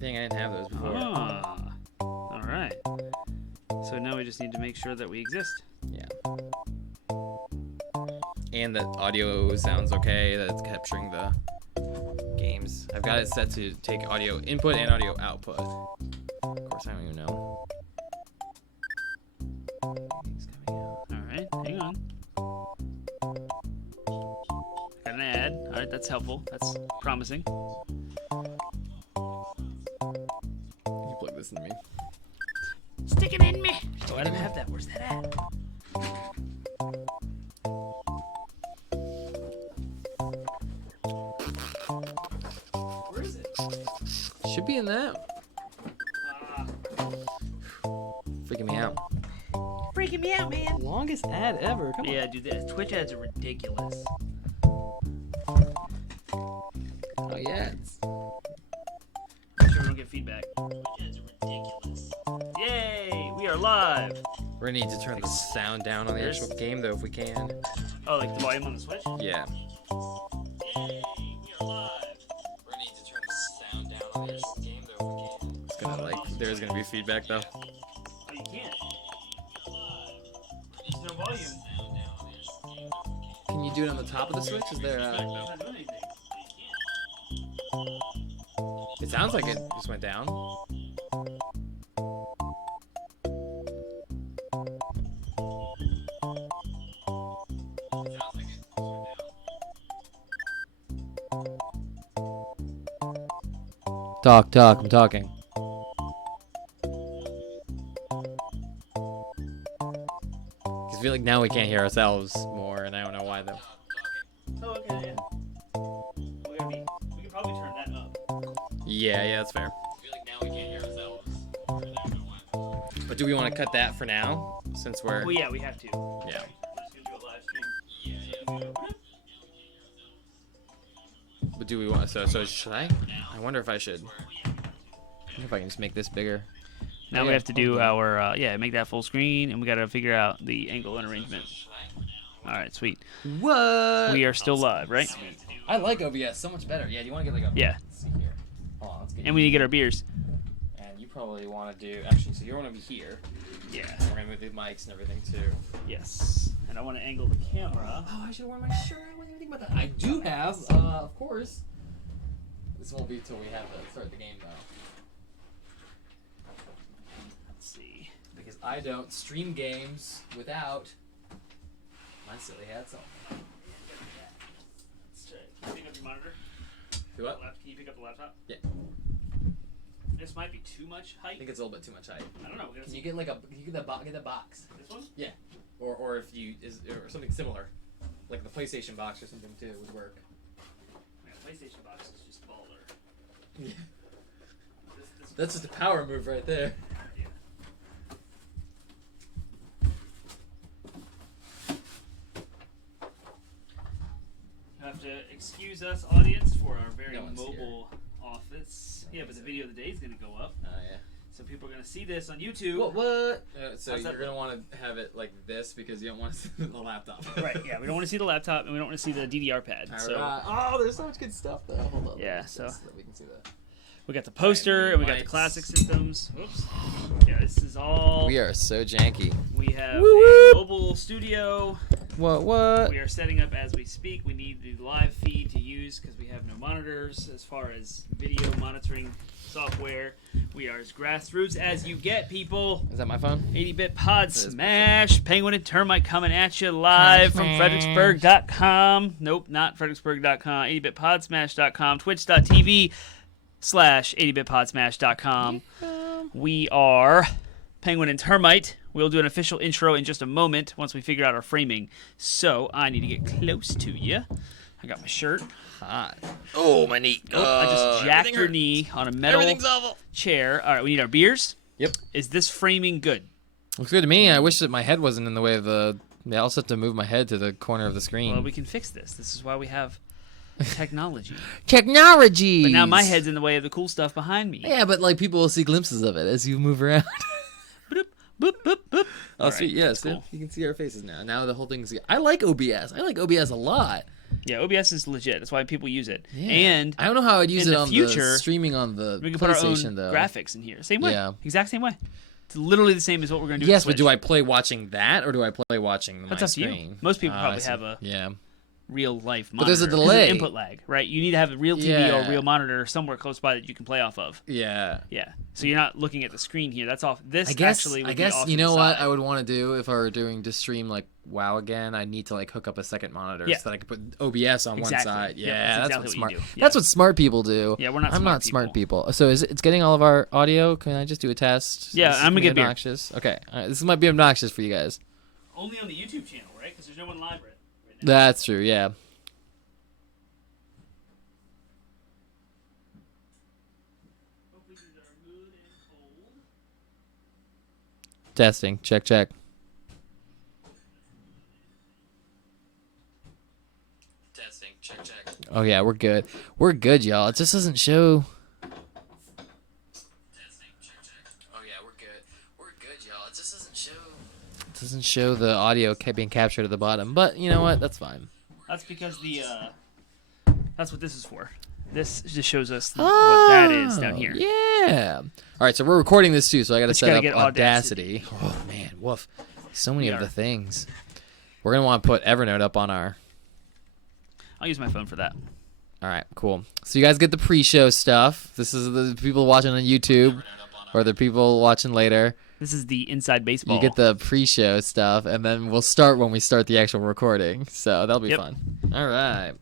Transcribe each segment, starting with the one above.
Dang, I didn't have those before. Ah. All right. So now we just need to make sure that we exist. Yeah. And that audio sounds okay, that it's capturing the games. I've got it set to take audio input and audio output. Of course, I don't even know. He's coming out. All right, hang on. Got an ad. All right, that's helpful. That's promising. You plug this into me. Stick it in me. Oh, I didn't have that. Where's that at? Where is it? Should be in that. Freaking me out. Freaking me out, man. Longest ad ever. Come on. Yeah, dude, the Twitch ads are ridiculous. Oh yeah. It's... I'm sure we don't get feedback. Twitch ads are ridiculous. Yay! We are live. We're gonna need to turn the sound down on the actual game though if we can. Oh, like the volume on the Switch? Yeah. Yay! We are live. We're gonna need to turn the sound down on the actual game though if we can. It's gonna there's gonna be feedback though. Oh, you can't. There's no volume. Can you do it on the top of the Switch? Is there It's not doing anything. It sounds like it just went down. Talk, I'm talking. I feel like now we can't hear ourselves more, and I don't know why though. Oh, okay, yeah. We can probably turn that up. Yeah, that's fair. I feel like now we can't hear ourselves. But do we want to cut that for now, since we're? Well, yeah, we have to. Yeah. We're just gonna do a live stream. But do we want? So should I? I wonder if I should. I wonder if I can just make this bigger. Now we have to do our, make that full screen, and we got to figure out the angle and arrangement. All right, sweet. What? We are still live, right? I like OBS so much better. Yeah, do you want to get like a? Yeah. Let's see here. Hold on, let's get. And we need to get our beers. And you probably want to do actually. So you want to be here. Yeah. And we're gonna move the mics and everything too. Yes. And I want to angle the camera. Oh, I should have worn my shirt. I wasn't even thinking about that. I do have, of course. This won't be until we have to start the game though. Let's see. Because I don't stream games without my silly hats on. Let's try. Can you pick up your monitor? Do what? Can you pick up the laptop? Yeah. This might be too much I height. think it's a little bit too much height. I don't know. Can you get like get the box? This one? Yeah. Or if you or something similar, like the PlayStation box or something too would work. Man, PlayStation box is just baller. Yeah. That's just a power move right there. Yeah. You have to excuse us, audience, for our very No one's mobile office. Yeah, but the video of the day is going to go up. Oh yeah. So people are going to see this on YouTube. What? So How's that you're gonna want to have it like this because you don't want to see the laptop. Right, yeah. We don't want to see the laptop, and we don't want to see the DDR pad. So Oh, there's so much good stuff though. Hold on. Yeah, So that we can see that. we got the poster, and we got the mics. classic systems. Oops. Yeah, this is all. We are so janky. We have Woo-woo. a mobile studio. What? We are setting up as we speak. We need the live feed to use because we have no monitors as far as video monitoring software. We are as grassroots as you get, people. Is that my phone? 80-bit is Podsmash, Penguin and Termite coming at you live from Fredericksburg.com. Nope, not Fredericksburg.com. 80bitpodsmash.com. Twitch.tv/80bitpodsmash.com. We are Penguin and Termite. We'll do an official intro in just a moment once we figure out our framing. So I need to get close to you. I got my shirt. Hot. Oh, my knee. I just jacked your knee on a metal chair. All right, we need our beers. Yep. Is this framing good? Looks good to me. I wish that my head wasn't in the way of the. I also have to move my head to the corner of the screen. Well, we can fix this. This is why we have technology. Technology. But now my head's in the way of the cool stuff behind me. Yeah, but like people will see glimpses of it as you move around. Boop, boop, boop, boop. Oh, All sweet. right, Yes, cool. you can see our faces now. Now the whole thing's. I like OBS. I like OBS a lot. Yeah, OBS is legit. That's why people use it. Yeah. And I don't know how I'd use in it the on future, the streaming on the we can put our own PlayStation though. graphics in here. Same way. Yeah. Exact same way. It's literally the same as what we're going to do. Yes, with but do Switch. I play watching that or do I play watching That's my up to you. screen? Most people I probably see. have a Yeah. real life monitor. But there's a 'Cause of delay. input lag, right? You need to have a real TV or a real monitor somewhere close by that you can play off of. Yeah. Yeah. So you're not looking at the screen here. That's off. This I guess actually would I be guess off you to the know what side. I would want to do if I were doing to stream like WoW again. I need to like hook up a second monitor Yeah. so that I could put OBS on Exactly. one side. Yeah, Yeah, that's that's exactly what what smart. you do. Yeah. That's what smart people do. Yeah, we're not. I'm smart not smart people. people. So it's getting all of our audio. Can I just do a test? Yeah, This is I'm gonna be get beer. obnoxious. Okay, all right, this might be obnoxious for you guys. Only on the YouTube channel, right? Because there's no one live right now. That's true. Yeah. Hopefully these are good and cold. Testing. Check. Check. Testing. Check. Oh yeah, we're good. We're good, y'all. It just doesn't show. Testing. Check. Oh yeah, we're good. We're good, y'all. It just doesn't show. It doesn't show the audio being captured at the bottom, but you know what? That's fine. That's because the. That's what this is for. This just shows us what that is down here. Yeah. All right, so we're recording this too, so I got to But you set gotta up get Audacity. Oh man, woof. So many We of are. the things. We're gonna want to put Evernote up on our. I'll use my phone for that. All right, cool. So you guys get the pre-show stuff. This is the people watching on YouTube, or the people watching later. This is the inside baseball. You get the pre-show stuff, and then we'll start when we start the actual recording. So that'll be Yep. fun. All right.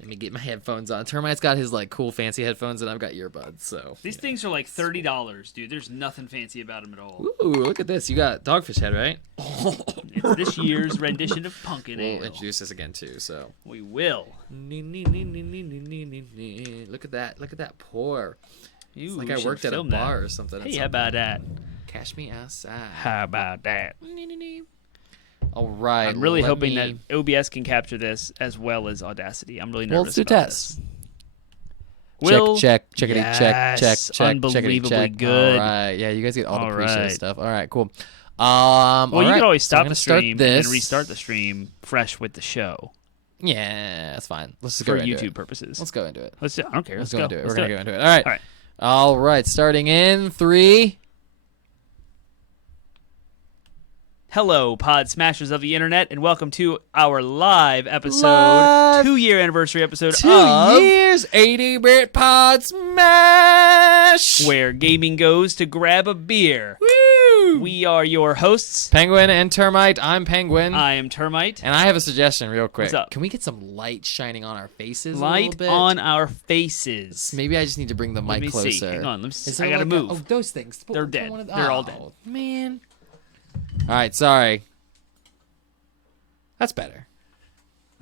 Let me get my headphones on. Termite's got his like cool fancy headphones, and I've got earbuds. So These things are like $30, dude. There's nothing fancy about them at all. Ooh, look at this. You got Dogfish Head, right? It's this year's rendition of Pumpkin We'll Ale. introduce this again too. So We will. look at that. Look at that pour. Ooh, It's like we I should worked at a film that. bar or something. Hey, how about that? Cash me outside. How about that? All right. I'm really let hoping me- that OBS can capture this as well as Audacity. I'm really Well, nervous let's do about tests. this. Will check, checkity, check, Yes, unbelievably check. good. All right, yeah, you guys get all the All pre-show right. stuff. All right, cool. Well, all you right, could always so I'm stop gonna the start stream this. and restart the stream fresh with the show Yeah, that's fine. Let's just for go into YouTube it. purposes. Let's go into it. Let's do, I don't care. Let's Let's go into it. Let's We're gonna do go into it. All right. All right. All right. Starting in 3. Hello, Pod Smashers of the Internet, and welcome to our live episode, Live 2-year anniversary episode 2 of years, 80-bit Podsmash. Where Gaming Goes to Grab a Beer. Woo! We are your hosts. Penguin and Termite. I'm Penguin. I am Termite. And I have a suggestion real quick. What's up? Can we get some light shining on our faces a Light little bit? on our faces. Maybe I just need to bring the Let mic me closer. see. Hang on. Let me see. Is I there gotta like move. Oh, those things. They're dead. They're all dead. Man. All right, sorry. That's better.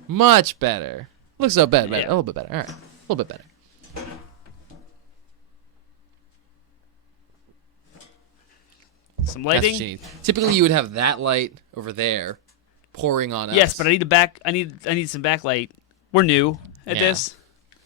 Much better. Looks so better. Yeah. A little bit better. All right. A little bit better. Some That's lighting. what you need. Typically, you would have that light over there pouring on us. Yes, but I need I need some backlight. We're new at Yeah. this.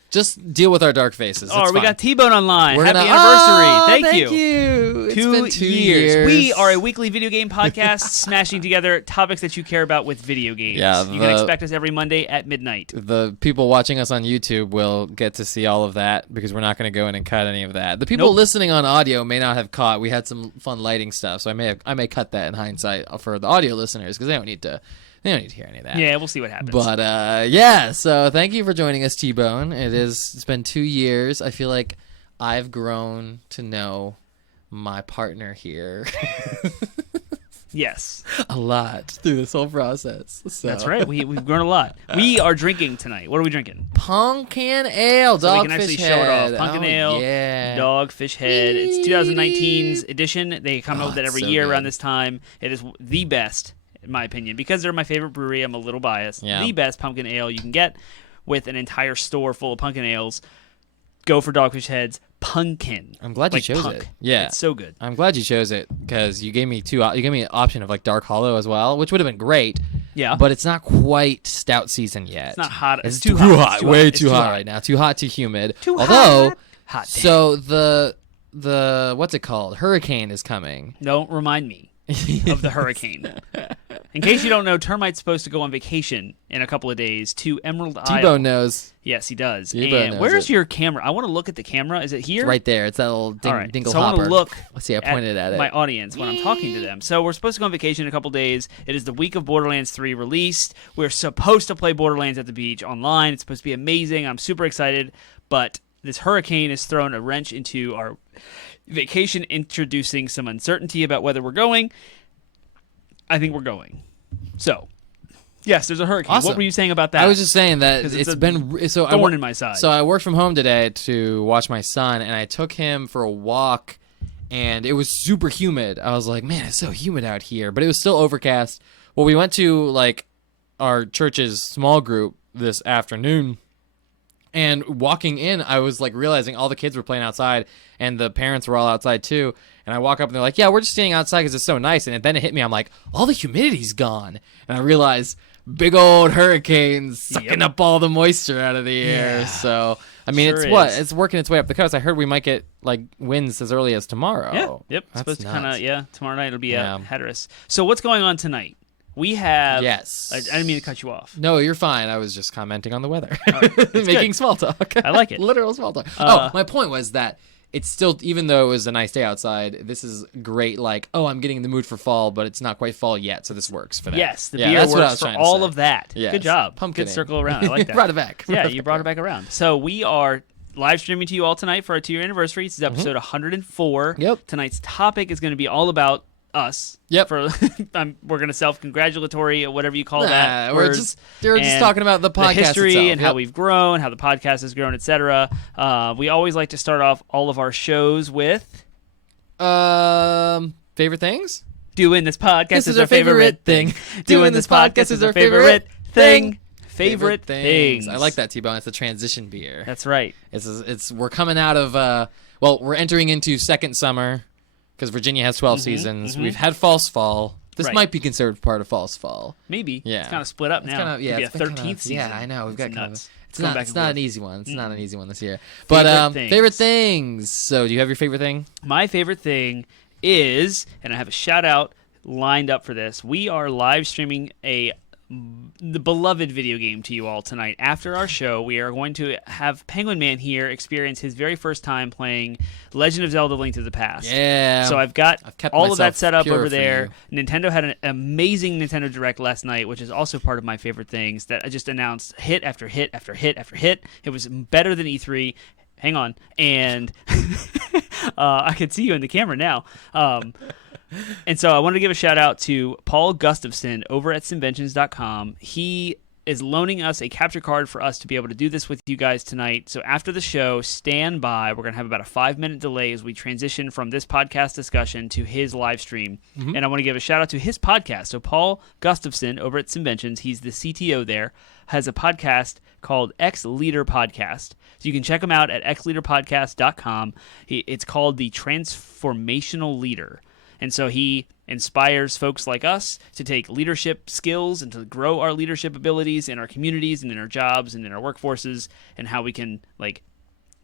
Just deal with our dark faces. Oh, It's we fine. got T-Bone online. We're Happy gonna- anniversary. Oh, Thank you. you. It's been 2 years. years. We are a weekly video game podcast smashing together topics that you care about with video games. Yeah, you can expect us every Monday at midnight. The people watching us on YouTube will get to see all of that because we're not going to go in and cut any of that. The people Nope. listening on audio may not have caught. We had some fun lighting stuff, so I may cut that in hindsight for the audio listeners because they don't need to hear any of that. Yeah, we'll see what happens. But yeah, so thank you for joining us, T-Bone. It's been 2 years. I feel like I've grown to know my partner here yes, a lot through this whole process. So. that's right. We've grown a lot. We are drinking tonight. What are we drinking? Pumpkin ale, So we can Dogfish actually Head. show it off. Pumpkin ale, yeah. Dogfish Head. It's 2019's edition. They come out with it it's every so year good. around this time. It is the best, in my opinion, because they're my favorite brewery. I'm a little biased. Yeah. The best pumpkin ale you can get with an entire store full of pumpkin ales. Go for Dogfish Head's Pumpkin. I'm glad you Like chose punk. it. Yeah. It's so good. I'm glad you chose it because you gave me you gave me an option of like Dark Hollow as well, which would have been great. Yeah. But it's not quite stout season yet. It's not hot. It's too hot. It's too Way hot. It's too hot right now. Too hot, too humid. Too Although, hot. so the what's it called? Hurricane is coming. Don't remind me. of the hurricane. In case you don't know, Termite's supposed to go on vacation in a couple of days to Emerald Isle. T-Bone knows. Yes, he does. T-Bone And knows where's it. your camera? I want to look at the camera. Is it here? It's right there. It's that little All right. dingle So I want hopper. to look Let's see, I pointed at it. my audience when I'm talking to them. So we're supposed to go on vacation in a couple days. It is the week of Borderlands 3 released. We're supposed to play Borderlands at the beach online. It's supposed to be amazing. I'm super excited. But this hurricane has thrown a wrench into our vacation, introducing some uncertainty about whether we're going. I think we're going. So, yes, there's a hurricane. Awesome. What were you saying about that? I was just saying that 'Cause it's a been so thorn in my side. So I worked from home today to watch my son, and I took him for a walk, and it was super humid. I was like, man, it's so humid out here, but it was still overcast. Well, we went to like our church's small group this afternoon, and walking in, I was like realizing all the kids were playing outside, and the parents were all outside too. And I walk up and they're like, yeah, we're just standing outside because it's so nice. And then it hit me. I'm like, all the humidity's gone. And I realized big old hurricanes sucking up all the moisture out of the air. Yeah. So, I mean, Sure it's what? is. It's working its way up the coast. I heard we might get like winds as early as tomorrow. Yeah, yep. It's That's supposed to kind nuts. of, tomorrow night it'll be Yeah. hatteras. So what's going on tonight? We have... Yes. I didn't mean to cut you off. No, you're fine. I was just commenting on the weather. That's Making good. small talk. I like it. Literal small talk. My point was that it's still, even though it was a nice day outside, this is great. Like, I'm getting in the mood for fall, but it's not quite fall yet, so this works for that. Yes, the Yeah, beer that's what I works was for trying to all say. of that. Yes. Good job. Pumpkining. Good circle around. I like that. Brought it back. Yeah, you brought it back around. So we are live streaming to you all tonight for our 2-year anniversary. This is episode 104. Yep. Tonight's topic is going to be all about us. Yep. For we're going to self-congratulatory or whatever you call that. We're words. just And talking about the podcast history itself. and how Yep. we've grown, how the podcast has grown, etc. We always like to start off all of our shows with Favorite things? doing this podcast This is our favorite thing. Doing this podcast is our favorite thing. Favorite things. I like that, T-Bone. It's a transition beer. That's right. It's we're coming out of we're entering into second summer because Virginia has 12 seasons. We've had False Fall. This Right. might be considered part of False Fall. Maybe. Yeah. It's kind of split up now. Kind of, yeah, Maybe a it's been 13th kind of, season. Yeah, I know. We've got It's kind of. nuts. It's Going not. back It's and not forth. an easy one. It's not an easy one this year. Favorite But things. favorite things. So, do you have your favorite thing? My favorite thing is, and I have a shout out lined up for this. We are live streaming the beloved video game to you all tonight. After our show, we are going to have Penguin Man here experience his very first time playing Legend of Zelda: Link to the Past. Yeah. So I've kept all of that myself set up pure over for there. Nintendo had an amazing Nintendo Direct last night, which is also part of my favorite things that I just announced hit after hit after hit after hit. It was better than E3. Hang on. And I can see you in the camera now. And so I wanted to give a shout out to Paul Gustafson over at Simventions.com. He is loaning us a capture card for us to be able to do this with you guys tonight. So after the show, stand by. We're going to have about a 5-minute delay as we transition from this podcast discussion to his live stream. And I want to give a shout out to his podcast. So Paul Gustafson over at Simventions, he's the CTO there, has a podcast called X Leader Podcast. So you can check him out at xleaderpodcast.com. It's called The Transformational Leader. And so he inspires folks like us to take leadership skills and to grow our leadership abilities in our communities and in our jobs and in our workforces, and how we can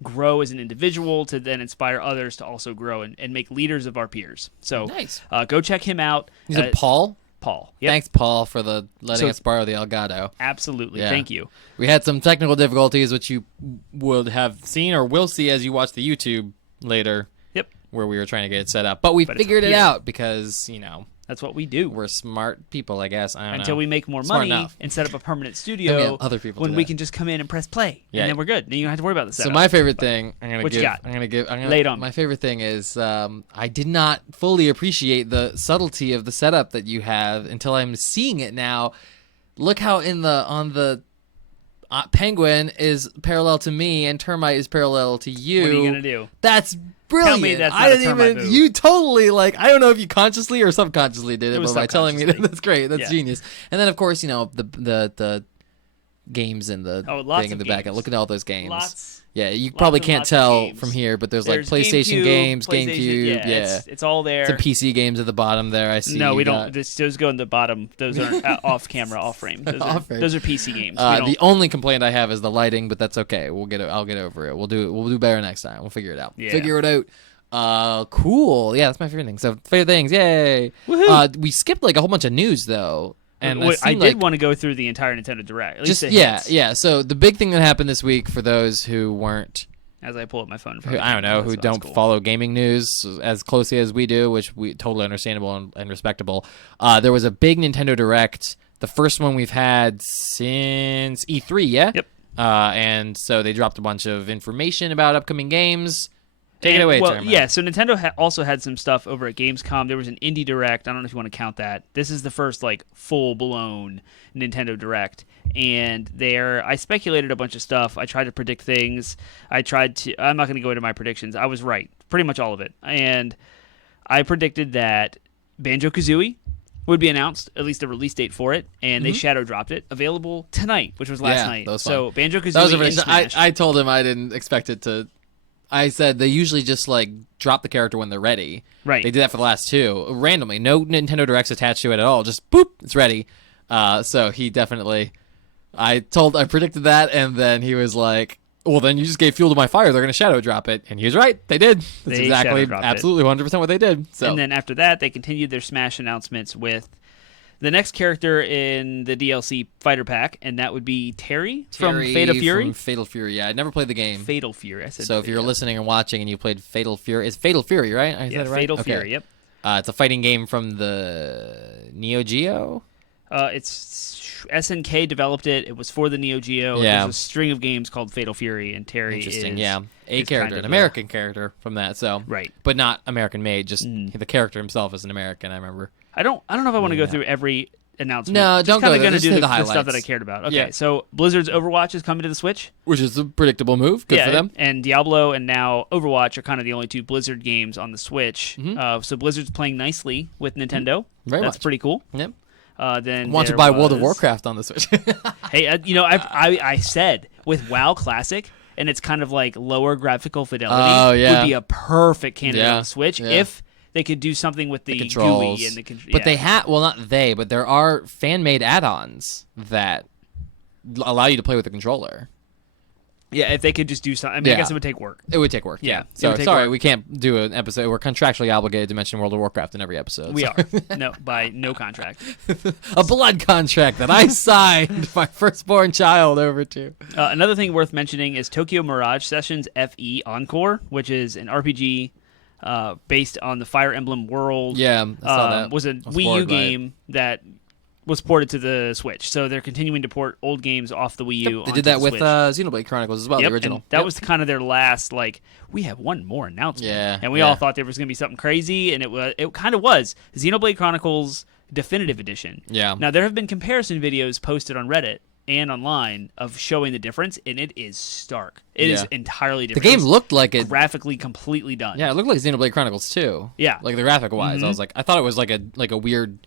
grow as an individual to then inspire others to also grow and make leaders of our peers. So Nice. Go check him out. He's a Paul. Paul. Yep. Thanks, Paul, for letting So- us borrow the Elgato. Absolutely. Yeah. Thank you. We had some technical difficulties, which you would have seen or will see as you watch the YouTube later. Yep. Where we were trying to get it set up. But we But it's figured it here. out because, That's what we do. we're smart people, I guess. I don't Until know. we make more Smart money enough. and set up a permanent Then we studio have other people when do we that. can just come in and press play. Yeah. And then we're good. Then you don't have to worry about the So setup. my favorite thing, What you got? Lay it on me. My favorite thing is I did not fully appreciate the subtlety of the setup that you have until I'm seeing it now. Look how on the Penguin is parallel to me and Termite is parallel to you. What are you gonna do? That's brilliant. Tell me that's I not a didn't Termite even. move. You totally I don't know if you consciously or subconsciously did it, was but by telling me that, subconsciously. that's great. That's Yeah. genius. And then of course the games and the lots thing in of the back. games. Look at all those games. Lots. Yeah, you probably and can't lots of tell games. from here, but there's There's PlayStation GameCube, games, PlayStation, GameCube, yeah. It's all there. Some PC games at the bottom there. I see. No, you we got. don't. Those go in the bottom. Those are off camera, off frame. Those Off frame. are PC games. We don't- The only complaint I have is the lighting, but that's okay. I'll get over it. We'll do better next time. We'll figure it out. Yeah. Figure it out. Cool. Yeah, that's my favorite thing. So favorite things, yay. Woohoo! We skipped like a whole bunch of news though. And I did want to go through the entire Nintendo Direct. At least the hits, yeah. So the big thing that happened this week for those who weren't, as I pull up my phone. who don't follow gaming news as closely as we do, which we totally understandable and respectable. There was a big Nintendo Direct, the first one we've had since E3. Yeah. Yep. And so they dropped a bunch of information about upcoming games. Take it away, well, Chairman. yeah, so Nintendo also had some stuff over at Gamescom. There was an Indie Direct. I don't know if you want to count that. This is the first, like, full-blown Nintendo Direct. And I speculated a bunch of stuff. I tried to predict things. I'm not going to go into my predictions. I was right. Pretty much all of it. And I predicted that Banjo-Kazooie would be announced, at least a release date for it, and they shadow dropped it. Available tonight, which was last night. That was so fun. Banjo-Kazooie and Smash. I told him I didn't expect it to. I said they usually just like drop the character when they're ready. Right. They did that for the last two randomly. No Nintendo Directs attached to it at all. Just boop, it's ready. So he definitely. I predicted that, and then he was like, "Well, then you just gave fuel to my fire. They're going to shadow drop it," and he was right. They did. That's They exactly, shadow dropped it. absolutely, 100% what they did. So. And then after that, they continued their Smash announcements with the next character in the DLC fighter pack, and that would be Terry from Fatal Fury. From Fatal Fury, yeah. I never played the game. Fatal Fury, I said. So if you're listening and watching and you played Fatal Fury, it's Fatal Fury, right? I said it right? Fatal Okay. Fury, yep. It's a fighting game from the Neo Geo. It's SNK developed it. It was for the Neo Geo. Yeah. There's a string of games called Fatal Fury, and Terry Interesting, is yeah. A is character, kind of an American character from that, so. Right. But not American made, just the character himself is an American, I remember. I don't know if I want to go through every announcement. No, don't go there. Going to Just do hit the the stuff that I highlights. cared about. Okay, Yeah. so Blizzard's Overwatch is coming to the Switch. Which is a predictable move. Good for them. And Diablo and now Overwatch are kind of the only two Blizzard games on the Switch. So Blizzard's playing nicely with Nintendo. Very That's much. pretty cool. Yep. Then Want to there buy World of was- Warcraft on the Switch. Hey, I said with WoW Classic, and it's kind of like lower graphical fidelity. Oh, yeah. Would be a perfect candidate Yeah, on the Switch yeah. if they could do something with the Controls. GUI and the controls. But they have, well, not they, but there are fan-made add-ons that allow you to play with the controller. Yeah, if they could just do something. I mean, I Yeah. guess it would take work. It would take work. Yeah, Yeah. it So would take sorry, work. we can't do an episode. We're contractually obligated to mention World of Warcraft in every episode. We so. are. No, by no contract. A blood contract that I signed my firstborn child over to. Another thing worth mentioning is Tokyo Mirage Sessions FE Encore, which is an RPG based on the Fire Emblem world. Yeah, I saw that. Was a I was Wii U bored by it. game that was ported to the Switch. So they're continuing to port old games off the Wii U. They onto did that the with Switch. Xenoblade Chronicles as well, Yep, the original. and that Yep. was kind of their last, like, we have one more announcement. Yeah, And we yeah. all thought there was going to be something crazy, and it kind of was. Xenoblade Chronicles Definitive Edition. Yeah. Now, there have been comparison videos posted on Reddit and online of showing the difference, and it is stark. It is Yeah. entirely The different. game It's looked like it. graphically completely done. Yeah, it looked like Xenoblade Chronicles too. Yeah. Like the graphic wise, I was like, I thought it was like a weird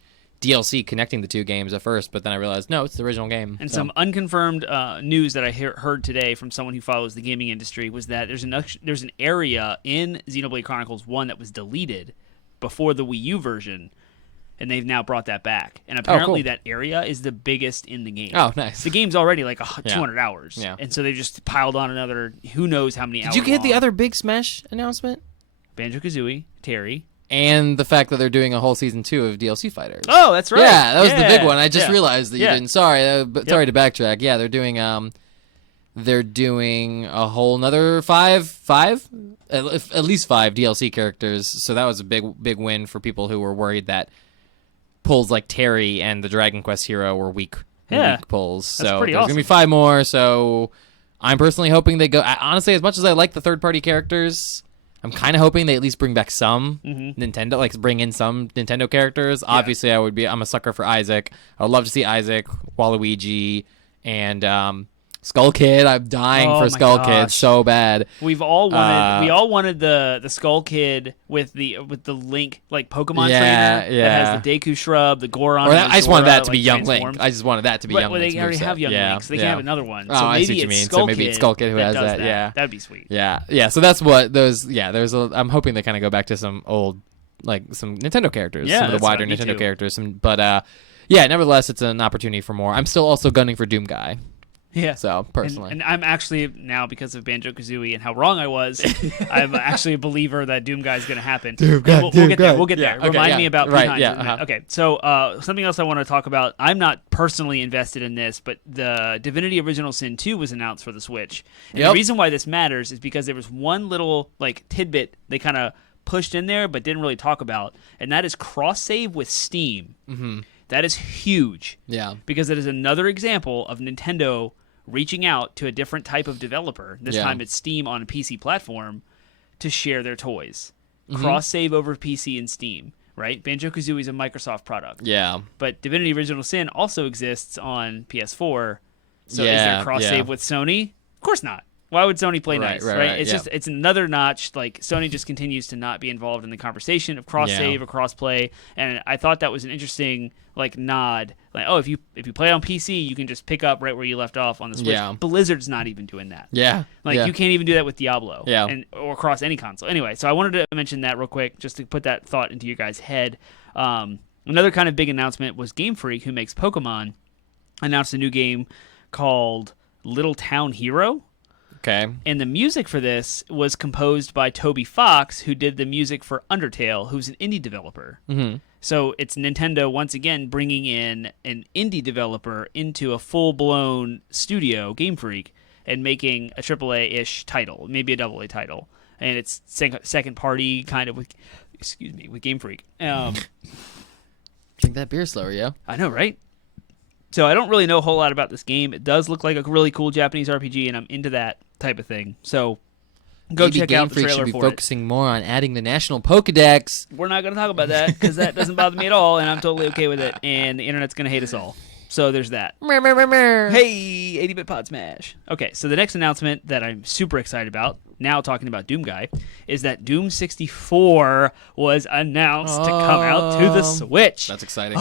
DLC connecting the two games at first, but then I realized no, it's the original game. And so. some unconfirmed news that I heard today from someone who follows the gaming industry was that there's an area in Xenoblade Chronicles 1 that was deleted before the Wii U version, and they've now brought that back. And apparently cool. that area is the biggest in the game. Oh, nice. The game's already like 200 hours. Yeah. And so they just piled on another who knows how many hours. Did you get the long. other big Smash announcement? Banjo-Kazooie, Terry. And the fact that they're doing a whole season 2 of DLC Fighters. Oh, that's right. Yeah, that was the big one. I just Yeah. realized that you Yeah. didn't. Sorry, but sorry to backtrack. Yeah, they're doing a whole nother at least 5 DLC characters. So that was a big win for people who were worried that pulls like Terry and the Dragon Quest hero were weak pulls. So pretty there's awesome. gonna be 5 more. So I'm personally hoping they go. Honestly, as much as I like the third-party characters, I'm kind of hoping they at least bring back some Nintendo, like bring in some Nintendo characters. Obviously, I'm a sucker for Isaac. I would love to see Isaac, Waluigi, and Skull Kid. I'm dying Oh for my Skull Kid gosh. so bad. We all wanted the Skull Kid with the Link like Pokemon Yeah, trainer yeah. that has the Deku shrub, the Goron. Or and I just wanted Zora, that to be like, Young transformed. Link. I just wanted that to be Young Well, Link's they already moveset. have Young yeah, Link, so they yeah. can have another one. Oh, So I maybe see what you it's mean. Skull So maybe Kid it's Skull Kid who has does that. Yeah, that'd be sweet. yeah. So that's what those. Yeah, I'm hoping they kind of go back to some old, like some Nintendo characters, Yeah, some of that's the wider what I need Nintendo to. characters. But yeah, nevertheless, it's an opportunity for more. I'm still also gunning for Doom Guy. Yeah. So personally, And I'm actually now, because of Banjo-Kazooie and how wrong I was, I'm actually a believer that Doom Guy is going to happen. We'll get there. We'll get there. Okay, Remind me about right. P-Times Yeah. in a minute. Okay. So something else I want to talk about. I'm not personally invested in this, but the Divinity Original Sin 2 was announced for the Switch. And the reason why this matters is because there was one little like tidbit they kind of pushed in there, but didn't really talk about, and that is cross save with Steam. Mm-hmm. That is huge. Yeah. Because it is another example of Nintendo reaching out to a different type of developer. This time it's Steam on a PC platform to share their toys. Mm-hmm. Cross save over PC and Steam, right? Banjo-Kazooie is a Microsoft product. Yeah. But Divinity Original Sin also exists on PS4. So is there cross save with Sony? Of course not. Why would Sony play nice, right? It's just it's another notch. Like Sony just continues to not be involved in the conversation of cross save or cross play, and I thought that was an interesting like nod. Like, oh, if you play on PC, you can just pick up right where you left off on the Switch. Yeah. Blizzard's not even doing that. Yeah, like you can't even do that with Diablo. Yeah, or across any console. Anyway, so I wanted to mention that real quick just to put that thought into your guys' head. Another kind of big announcement was Game Freak, who makes Pokemon, announced a new game called Little Town Hero. Okay. And the music for this was composed by Toby Fox, who did the music for Undertale, who's an indie developer. Mm-hmm. So it's Nintendo once again bringing in an indie developer into a full-blown studio, Game Freak, and making a AAA-ish title, maybe a AA title. And it's second party kind of with Game Freak. Drink that beer slower, yo. I know, right? So I don't really know a whole lot about this game. It does look like a really cool Japanese RPG, and I'm into that type of thing. So go check out the trailer should be for focusing more on adding the national Pokedex. We're not going to talk about that because that doesn't bother me at all, and I'm totally okay with it. And the internet's going to hate us all. So there's that. Hey, 80-bit Podsmash. Okay, so the next announcement that I'm super excited about, now talking about Doom Guy, is that Doom 64 was announced to come out to the Switch. That's exciting.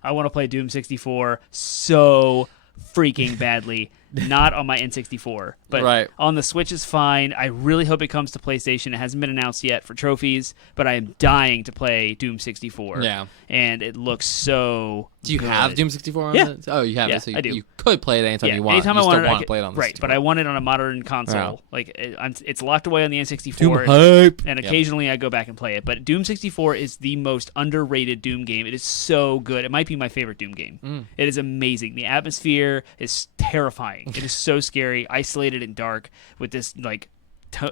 I want to play Doom 64 so freaking badly. Not on my N64, but on the Switch is fine. I really hope it comes to PlayStation. It hasn't been announced yet for trophies, but I am dying to play Doom 64. Yeah. And it looks so Do you good. have Doom 64 on it? Oh, you have it. So I do. You could play it anytime you want. Anytime you I still want want to play it on the 64. but I want it on a modern console. Like it's locked away on the N64. Doom hype. And occasionally I go back and play it. But Doom 64 is the most underrated Doom game. It is so good. It might be my favorite Doom game. It is amazing. The atmosphere is terrifying. It is so scary, isolated and dark, with this like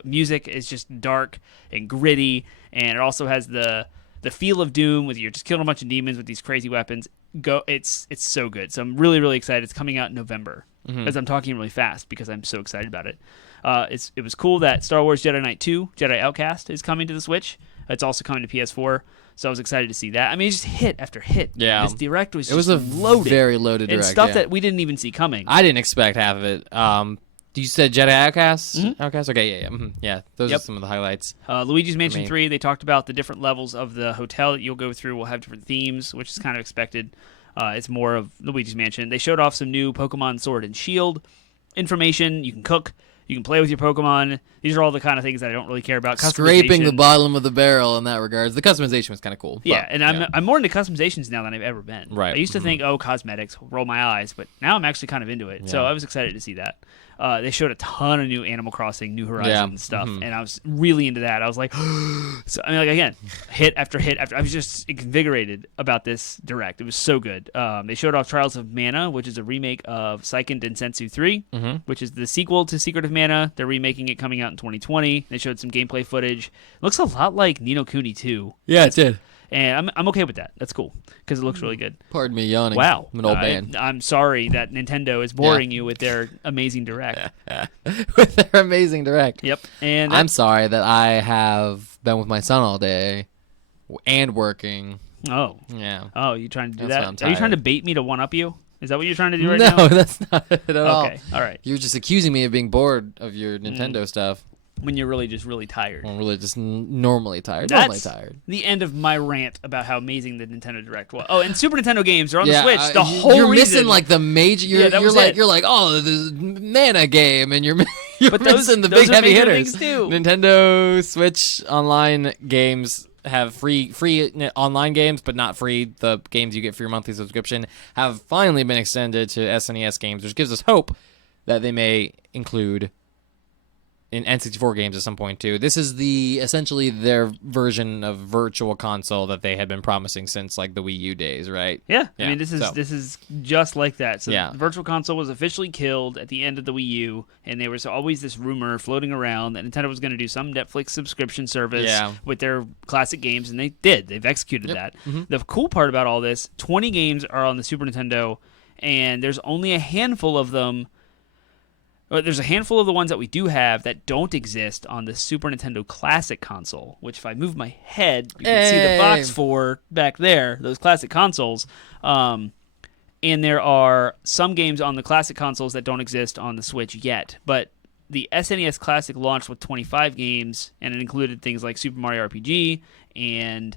music is just dark and gritty, and it also has the feel of Doom with you're just killing a bunch of demons with these crazy weapons. It's so good. So I'm really, really excited. It's coming out in November. As I'm talking really fast because I'm so excited about it. It was cool that Star Wars Jedi Knight 2, Jedi Outcast, is coming to the Switch. It's also coming to PS4. So I was excited to see that. I mean, it's just hit after hit. Yeah. This direct was loaded. Very loaded direct. And stuff that we didn't even see coming. I didn't expect half of it. You said Jedi Outcast? Outcast? Okay, yeah. Yeah, those are some of the highlights. Luigi's Mansion 3, they talked about the different levels of the hotel that you'll go through will have different themes, which is kind of expected. It's more of Luigi's Mansion. They showed off some new Pokemon Sword and Shield information. You can cook. You can play with your Pokemon. These are all the kind of things that I don't really care about. Scraping the bottom of the barrel in that regards. The customization was kind of cool. Yeah, and I'm more into customizations now than I've ever been. Right. I used to think, cosmetics, roll my eyes, but now I'm actually kind of into it. Yeah. So I was excited to see that. They showed a ton of new Animal Crossing, New Horizons stuff, and I was really into that. I was like, so I mean, like again, hit after hit after. I was just invigorated about this direct. It was so good. They showed off Trials of Mana, which is a remake of Seiken Densetsu 3, which is the sequel to Secret of Mana. They're remaking it, coming out in 2020. They showed some gameplay footage. It looks a lot like Ni no Kuni 2. Yeah, it did. And I'm okay with that. That's cool because it looks really good. Pardon me yawning. Wow. I'm an old man. I'm sorry that Nintendo is boring you with their amazing direct. With their amazing direct. Yep. And I'm sorry that I have been with my son all day and working. Oh. Yeah. Oh, you trying to do That's that? why I'm Are you trying to tired. bait me to one up you? Is that what you're trying to do right now? No, that's not it at all. Okay. All right. You're just accusing me of being bored of your Nintendo stuff. When you're really just really tired. I'm really just normally tired. That's tired. the end of my rant about how amazing the Nintendo Direct was. Oh, and Super Nintendo games are on the Yeah, Switch. The whole you're reason. missing like the major. You're, that you're was like it. you're like oh the Mana game, and you're But those- missing the those big are heavy major hitters. things too. Nintendo Switch online games have free online games, but not free. The games you get for your monthly subscription have finally been extended to SNES games, which gives us hope that they may include in N64 games at some point too. This is essentially their version of Virtual Console that they had been promising since like the Wii U days, right? Yeah. I mean, this is just like that. So Yeah. Virtual Console was officially killed at the end of the Wii U, and there was always this rumor floating around that Nintendo was going to do some Netflix subscription service with their classic games, and they did. They've executed that. Mm-hmm. The cool part about all this, 20 games are on the Super Nintendo, and there's only a handful of them. There's a handful of the ones that we do have that don't exist on the Super Nintendo Classic console, which if I move my head, you can see the box for back there, those classic consoles. And there are some games on the classic consoles that don't exist on the Switch yet. But the SNES Classic launched with 25 games, and it included things like Super Mario RPG and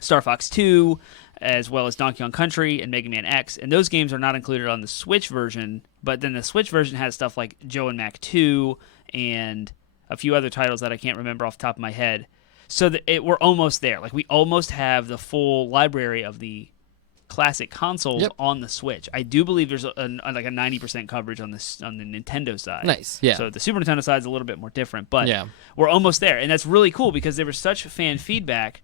Star Fox 2, as well as Donkey Kong Country and Mega Man X. And those games are not included on the Switch version, but then the Switch version has stuff like Joe and Mac 2 and a few other titles that I can't remember off the top of my head. So we're almost there. Like, we almost have the full library of the classic consoles on the Switch. I do believe there's like a 90% coverage on the Nintendo side. Nice, yeah. So the Super Nintendo side is a little bit more different, but we're almost there. And that's really cool because there was such fan feedback,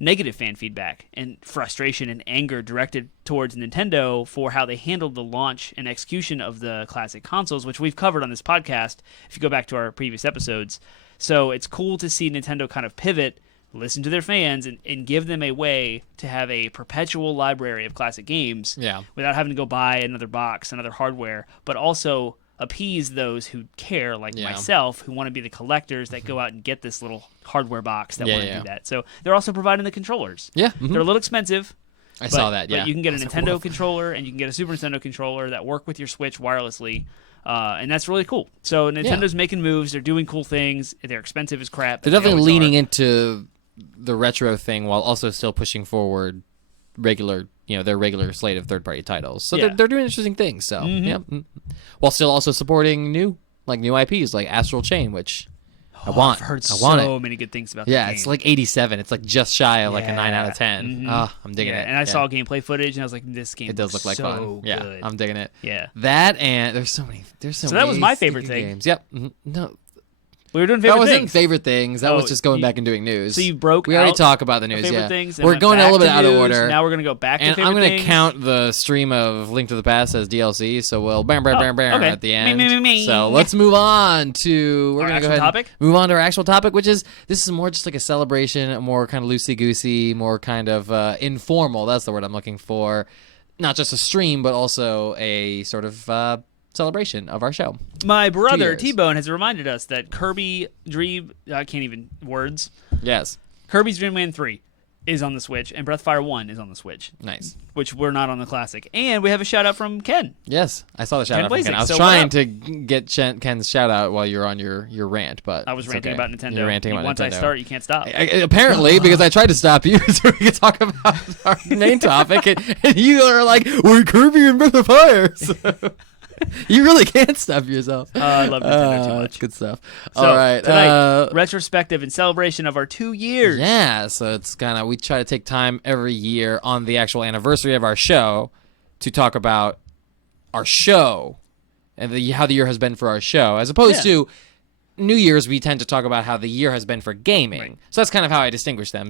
negative fan feedback and frustration and anger directed towards Nintendo for how they handled the launch and execution of the classic consoles, which we've covered on this podcast if you go back to our previous episodes. So it's cool to see Nintendo kind of pivot, listen to their fans, and give them a way to have a perpetual library of classic games without having to go buy another box, another hardware, but also appease those who care, like myself, who want to be the collectors that go out and get this little hardware box that want to do that. So they're also providing the controllers. Yeah. Mm-hmm. They're a little expensive. I saw that, But you can get a Nintendo controller and you can get a Super Nintendo controller that work with your Switch wirelessly. And that's really cool. So Nintendo's making moves. They're doing cool things. They're expensive as crap. They're definitely leaning into the retro thing while also still pushing forward their regular slate of third-party titles. So they're doing interesting things. So while still also supporting new IPs like Astral Chain, which I want. I've heard so many good things about that game. It's like 87. It's like just shy of like a 9 out of 10. Mm-hmm. I'm digging it. And I saw gameplay footage and I was like, this game does look like so fun. Good. Yeah, I'm digging it. Yeah. That and there's so many. So that was my favorite thing. Games. Yep. No. We were doing favorite things. That wasn't favorite things. That was just going back and doing news. So you broke We already talked about the news, favorite things. We're going a little bit out of order. Now we're going to go back to favorite things. And I'm going to count the stream of Link to the Past as DLC, so we'll bam at the end. So let's move on to... We're going to go ahead and move on to our actual topic, which is... This is more just like a celebration, a more kind of loosey-goosey, more kind of informal. That's the word I'm looking for. Not just a stream, but also a sort of... celebration of our show. My brother T-Bone has reminded us that Kirby's Dream Land 3 is on the Switch and Breath of Fire 1 is on the Switch. Nice. Which we're not on the Classic. And we have a shout out from Ken. Yes, I saw the shout out from Ken. I was trying to get Ken's shout out while you're on your rant, but I was ranting about Nintendo. You're ranting about Once Nintendo. I start, you can't stop. Apparently, because I tried to stop you so we could talk about our main topic, and you are like, we're Kirby and Breath of Fire. So. You really can't stop yourself. I love Nintendo too much. That's good stuff. So, all right. Tonight, retrospective and celebration of our 2 years. Yeah, so it's kind of, we try to take time every year on the actual anniversary of our show to talk about our show and how the year has been for our show, as opposed to New Year's, we tend to talk about how the year has been for gaming. Right. So that's kind of how I distinguish them.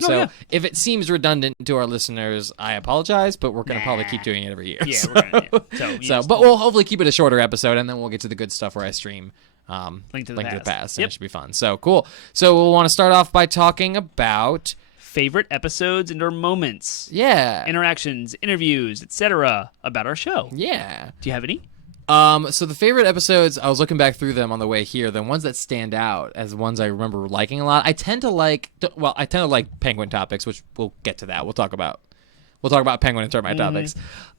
If it seems redundant to our listeners, I apologize, but we're going to probably keep doing it every year. Yeah, we're going to. But we'll hopefully keep it a shorter episode, and then we'll get to the good stuff where I stream Link to the Past. And it should be fun. So, cool. So we'll want to start off by talking about... favorite episodes and or moments. Yeah. Interactions, interviews, etc. about our show. Yeah. Do you have any? So the favorite episodes, I was looking back through them on the way here. The ones that stand out as ones I remember liking a lot. I tend to like Penguin topics, which we'll get to that. We'll talk about Penguin and Termite topics.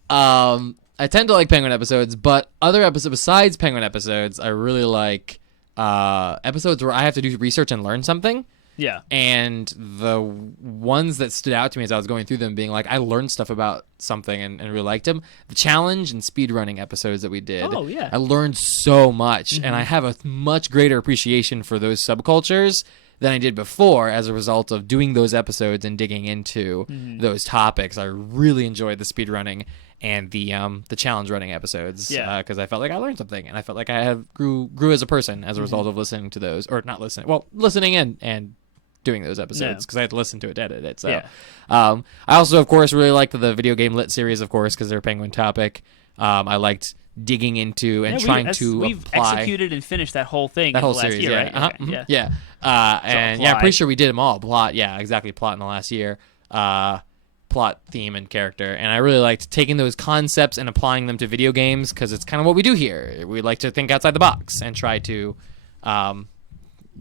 I tend to like Penguin episodes, but other episodes besides Penguin episodes, I really like episodes where I have to do research and learn something. Yeah. And the ones that stood out to me as I was going through them being like, I learned stuff about something and really liked them. The challenge and speedrunning episodes that we did. Oh, yeah. I learned so much, and I have a much greater appreciation for those subcultures than I did before as a result of doing those episodes and digging into those topics. I really enjoyed the speedrunning and the challenge running episodes because I felt like I learned something, and I felt like I grew as a person as a result of listening to those, or not listening, well, listening and doing those episodes because I had to listen to it to edit it. So I also, of course, really liked the video game lit series, of course, because they're a Penguin topic. I liked digging into and trying to we've apply executed and finished that whole thing that in whole the last series. year, Yeah, right? Okay, yeah. And I'm pretty sure we did them all. Plot, yeah, exactly. Plot in the last year. Plot, theme, and character. And I really liked taking those concepts and applying them to video games because it's kind of what we do here. We like to think outside the box and try to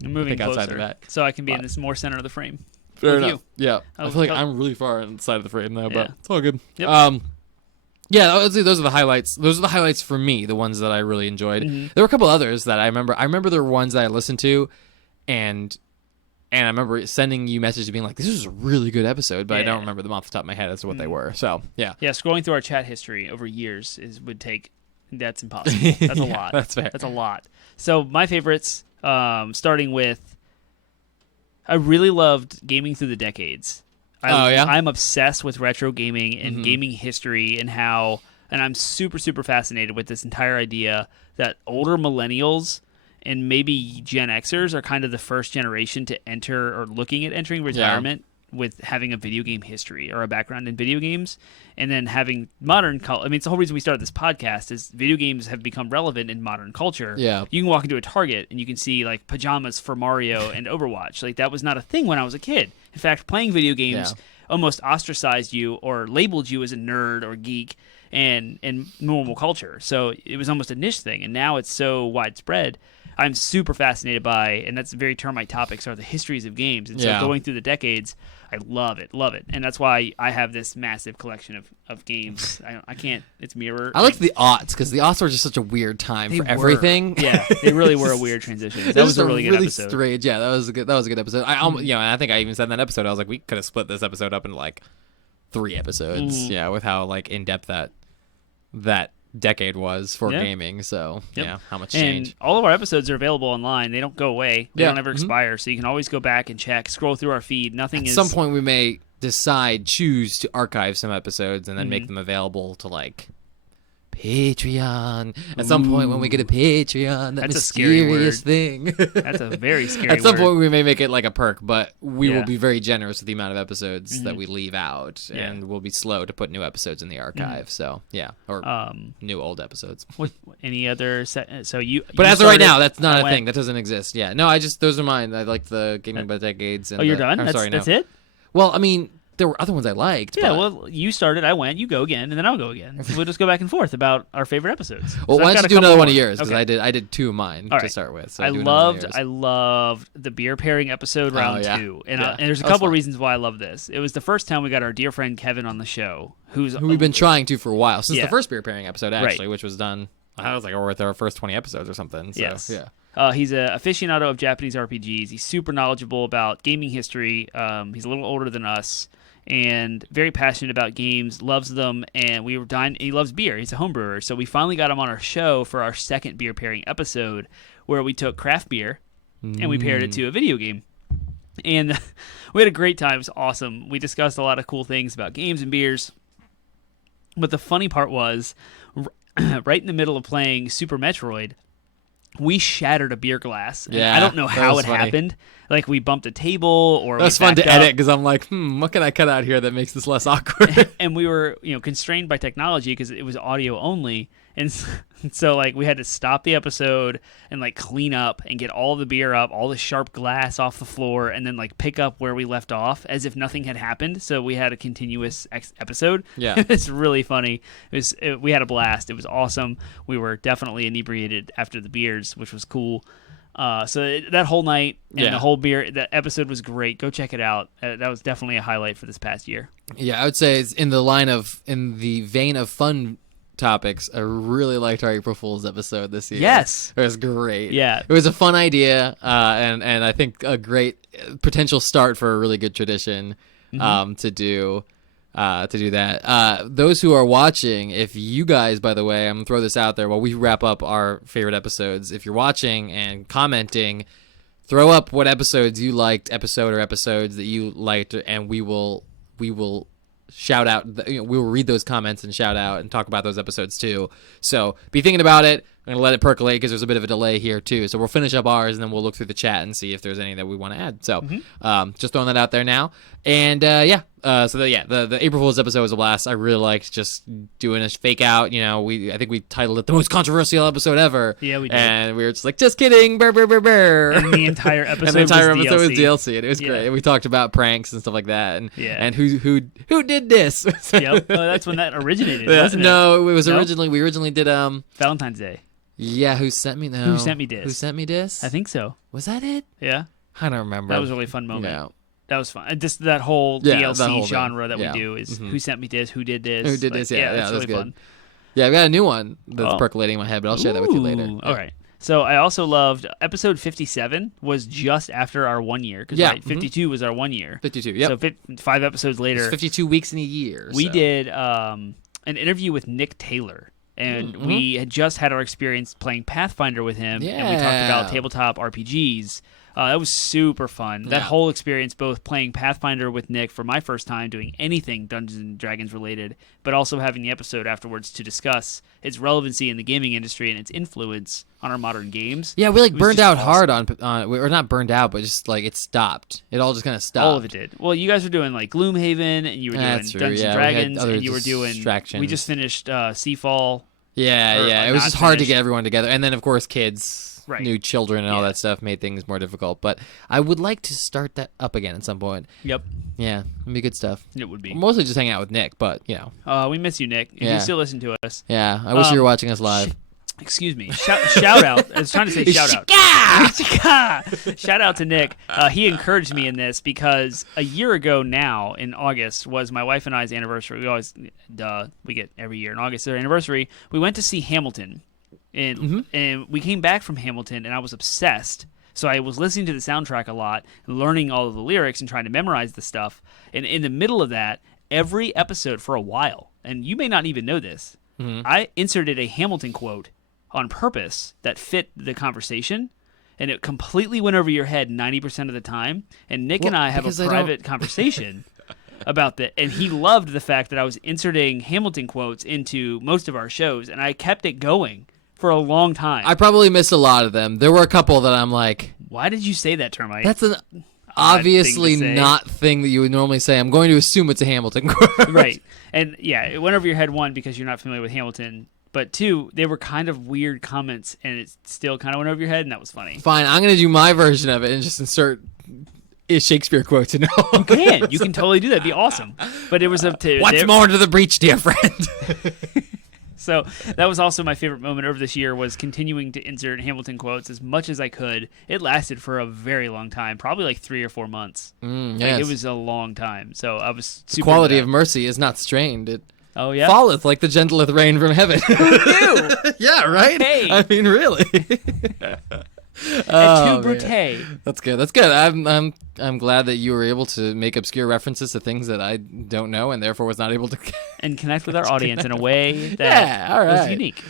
moving think outside closer, of that. So I can be in this more center of the frame. Fair with enough. you. Yeah, I feel like I'm really far inside of the frame though, but it's all good. Yep. Yeah, those are the highlights. Those are the highlights for me, the ones that I really enjoyed. There were a couple others that I remember. I remember there were ones that I listened to, and I remember sending you messages being like, "This was a really good episode," but I don't remember them off the top of my head as to what they were. So yeah, scrolling through our chat history over years would take. That's impossible. That's a lot. That's fair. That's a lot. So my favorites, starting with, I really loved Gaming Through the Decades. I'm obsessed with retro gaming and gaming history and how, and I'm super, super fascinated with this entire idea that older millennials and maybe Gen Xers are kind of the first generation to enter or looking at entering retirement with having a video game history or a background in video games, and then having modern I mean, it's the whole reason we started this podcast is video games have become relevant in modern culture. Yeah. You can walk into a Target and you can see like pajamas for Mario and Overwatch. Like that was not a thing when I was a kid. In fact, playing video games almost ostracized you or labeled you as a nerd or geek and normal culture. So it was almost a niche thing, and now it's so widespread. I'm super fascinated by, and that's very termite topics, are the histories of games. And so going through the decades, I love it. And that's why I have this massive collection of games. I can't, it's mirror. I liked the aughts because the aughts were just such a weird time for everything. Yeah, they really were a weird transition. That was a really good episode. Strange. Yeah, that was a good episode. And I think I even said in that episode, I was like, we could have split this episode up into like 3 episodes. Yeah, with how like in depth that decade was for gaming. So how much change. And all of our episodes are available online. They don't go away. They don't ever expire. So you can always go back and check, scroll through our feed. At some point we may choose to archive some episodes and then make them available to like Patreon. At some point when we get a Patreon, that's mysterious thing. That's a very scary At some point we may make it like a perk, but we will be very generous with the amount of episodes that we leave out, and we'll be slow to put new episodes in the archive. So or new old episodes. Any other so you But as of right now, that's not a thing. That doesn't exist. Yeah. No, those are mine. I like the Gaming by Decades. And you're done? That's it? Well, I mean, there were other ones I liked. Yeah, well, you started, I went, you go again, and then I'll go again. We'll just go back and forth about our favorite episodes. Well, why don't you do another one of yours? Because I did 2 of mine to start with. So I loved the beer pairing episode round 2, and there's a couple of reasons why I love this. It was the first time we got our dear friend Kevin on the show, who we've been trying to for a while since the first beer pairing episode, actually, which was done. I was like, with our first 20 episodes or something. So, yes. He's an aficionado of Japanese RPGs. He's super knowledgeable about gaming history. He's a little older than us and very passionate about games, loves them, and we were dying. He loves beer. He's a home brewer. So we finally got him on our show for our second beer pairing episode where we took craft beer and we paired it to a video game. And we had a great time. It was awesome. We discussed a lot of cool things about games and beers. But the funny part was, right in the middle of playing Super Metroid, we shattered a beer glass. I don't know how it happened. Like we bumped a table, or that's fun to edit because I'm like, what can I cut out here that makes this less awkward? And we were, constrained by technology because it was audio only, and so like we had to stop the episode and like clean up and get all the beer up, all the sharp glass off the floor, and then like pick up where we left off as if nothing had happened. So we had a continuous episode. Yeah, it's really funny. We had a blast. It was awesome. We were definitely inebriated after the beers, which was cool. So that whole night and the whole beer, that episode was great. Go check it out. That was definitely a highlight for this past year. Yeah, I would say it's in the vein of fun topics. I really liked our April Fool's episode this year. Yes, it was great. Yeah, it was a fun idea, and I think a great potential start for a really good tradition to do that. Those who are watching, if you guys, by the way, I'm gonna throw this out there while we wrap up our favorite episodes. If you're watching and commenting, throw up what episodes you liked, episode or episodes that you liked, and we will shout out. We will read those comments and shout out and talk about those episodes too. So be thinking about it. I'm going to let it percolate because there's a bit of a delay here too. So we'll finish up ours and then we'll look through the chat and see if there's any that we want to add. So just throwing that out there now. And the April Fool's episode was a blast. I really liked just doing a fake out. I think we titled it the most controversial episode ever. Yeah, we did. And we were just like, just kidding. Brr, brr, brr, brr. And the entire episode, and the entire was episode DLC. was DLC. And it was great. And we talked about pranks and stuff like that. And who did this? Yep. Oh, that's when that originated, wasn't it? No, it was originally we originally did Valentine's Day. Yeah, Who Sent Me? No. Who Sent Me This? Who Sent Me This? I think so. Was that it? Yeah. I don't remember. That was a really fun moment. Yeah. That was fun. Just that whole DLC genre that we do is Who Sent Me This? Who did this? Who did this? Yeah, that's really good. fun. Yeah, I've got a new one that's percolating in my head, but I'll share that with you later. All right. So I also loved episode 57 was just after our 1 year. Because 52 was our 1 year. 52, yeah. So 5 episodes later. It's 52 weeks in a year. We did an interview with Nick Taylor. And we had just had our experience playing Pathfinder with him. Yeah. And we talked about tabletop RPGs. That was super fun. That whole experience, both playing Pathfinder with Nick for my first time, doing anything Dungeons and Dragons related, but also having the episode afterwards to discuss its relevancy in the gaming industry and its influence on our modern games. Yeah, we burned out hard on, or not burned out, but just like it stopped. It all just kind of stopped. All of it did. Well, you guys were doing like Gloomhaven, and you were doing Dungeons and Dragons, and you were doing. We just finished Seafall. Yeah. It was just hard to get everyone together, and then of course kids. Right. New children and all that stuff made things more difficult. But I would like to start that up again at some point. Yep. Yeah, it'd be good stuff. It would be. Mostly just hang out with Nick, but, we miss you, Nick. If you still listen to us. Yeah, I wish you were watching us live. Excuse me. Shout out. I was trying to say shout out. Shout out to Nick. He encouraged me in this because a year ago now, in August, was my wife and I's anniversary. We get every year in August their anniversary. We went to see Hamilton. And we came back from Hamilton, and I was obsessed. So I was listening to the soundtrack a lot, learning all of the lyrics, and trying to memorize the stuff. And in the middle of that, every episode for a while, and you may not even know this, I inserted a Hamilton quote on purpose that fit the conversation, and it completely went over your head 90% of the time. And Nick and I have a private conversation about that, and he loved the fact that I was inserting Hamilton quotes into most of our shows, and I kept it going for a long time. I probably missed a lot of them. There were a couple that I'm like, why did you say that, Termite? That's an obviously not thing that you would normally say. I'm going to assume it's a Hamilton quote. Right. And it went over your head, one, because you're not familiar with Hamilton, but two, they were kind of weird comments, and it still kind of went over your head, and that was funny. Fine, I'm going to do my version of it and just insert Shakespeare quotes in it. You can totally do that. It'd be awesome. But it was up to... What's more to the breach, dear friend? So that was also my favorite moment over this year, was continuing to insert Hamilton quotes as much as I could. It lasted for a very long time, probably like 3 or 4 months. Yes. It was a long time. So I was super... The quality of mercy is not strained. It falleth like the gentlest rain from heaven. Who knew? Yeah, right? Hey. I mean, really. Brute. That's good. That's good. I'm glad that you were able to make obscure references to things that I don't know and therefore was not able to and connect with our audience in a way that was unique.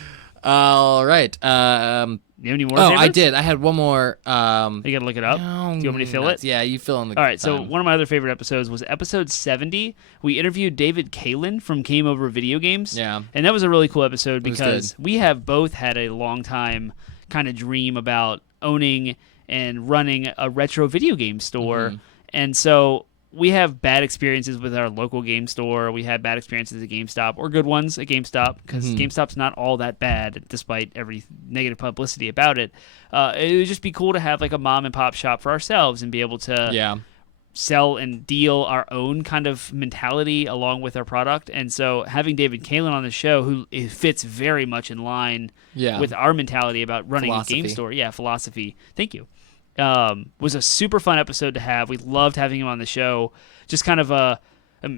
All right. You have any more favorites? I did. I had one more. You got to look it up. No, do you want me to fill it? Yeah, you fill in the. All right. So one of my other favorite episodes was episode 70. We interviewed David Kalin from Game Over Video Games. Yeah. And that was a really cool episode because we have both had a long time kind of dream about owning and running a retro video game store. And so we have bad experiences with our local game store. We had bad experiences at GameStop, or good ones at GameStop, because GameStop's not all that bad despite every negative publicity about it. It would just be cool to have like a mom and pop shop for ourselves and be able to sell and deal our own kind of mentality along with our product. And so having David Kalin on the show, who fits very much in line with our mentality about running a game store. Yeah, philosophy. Thank you. Was a super fun episode to have. We loved having him on the show. Just kind of a,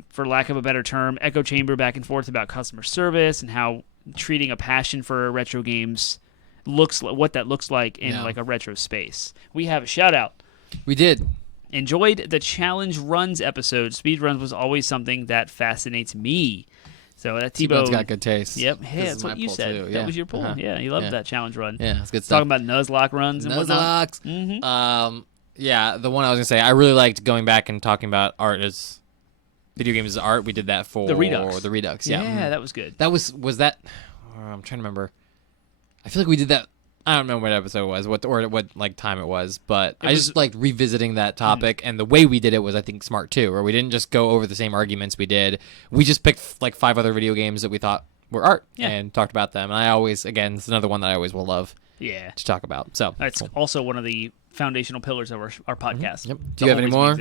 for lack of a better term, echo chamber back and forth about customer service and how treating a passion for retro games what that looks like in like a retro space. We have a shout out. We did. Enjoyed the challenge runs episode. Speed runs was always something that fascinates me. So that T-Bone's T-Bone got good taste. Yep. Hey, This that's is what my you pull, said. too. That Yeah. was your pull. Uh-huh. Yeah, you loved Yeah. that challenge run. Yeah, it's good stuff. Talking about Nuzlocke runs and whatnot. Nuzlocke. Mm-hmm. Yeah, the one I was gonna say, I really liked going back and talking about art as video games as art. We did that for The Redux. The Redux. Yeah, Yeah, that was good. that was that. I'm trying to remember. I feel like we did that. I don't remember what episode it was, what like time it was, but I just liked revisiting that topic, and the way we did it was, I think, smart too. Where we didn't just go over the same arguments we did. We just picked like 5 other video games that we thought were art and talked about them. And I always, again, it's another one that I always will love. Yeah. To talk about. So That's cool. also one of the foundational pillars of our podcast. Yep. Do you have any more?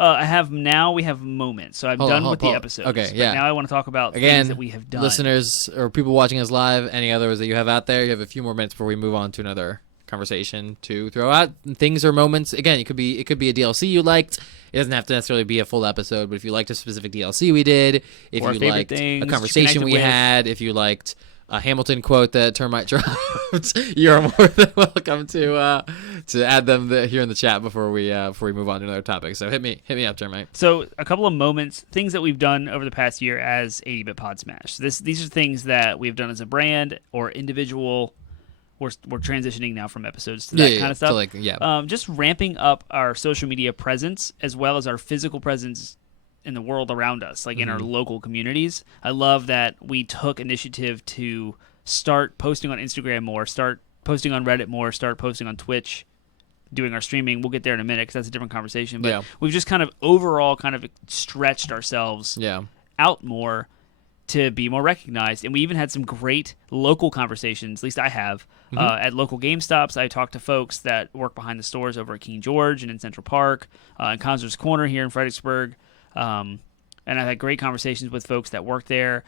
I have now. We have moments, so I'm done with the episodes. Okay, But yeah. now I want to talk about Again, things that we have done. Listeners or people watching us live, any others that you have out there, you have a few more minutes before we move on to another conversation to throw out things or moments. Again, it could be a DLC you liked. It doesn't have to necessarily be a full episode, but if you liked a specific DLC we did, if or you liked things, a conversation we had, if you liked a Hamilton quote that Termite dropped, you're more than welcome to add them here in the chat before we move on to another topic. So hit me up, Termite. So a couple of moments, things that we've done over the past year as 80-bit Podsmash. These are things that we've done as a brand or individual. We're transitioning now from episodes to that kind of stuff. So just ramping up our social media presence as well as our physical presence in the world around us, like in our local communities. I love that we took initiative to start posting on Instagram more, start posting on Reddit more, start posting on Twitch, doing our streaming. We'll get there in a minute because that's a different conversation. But we've just kind of overall kind of stretched ourselves out more to be more recognized. And we even had some great local conversations, at least I have, at local GameStops. I talked to folks that work behind the stores over at King George and in Central Park, in Concert's Corner here in Fredericksburg. And I've had great conversations with folks that work there.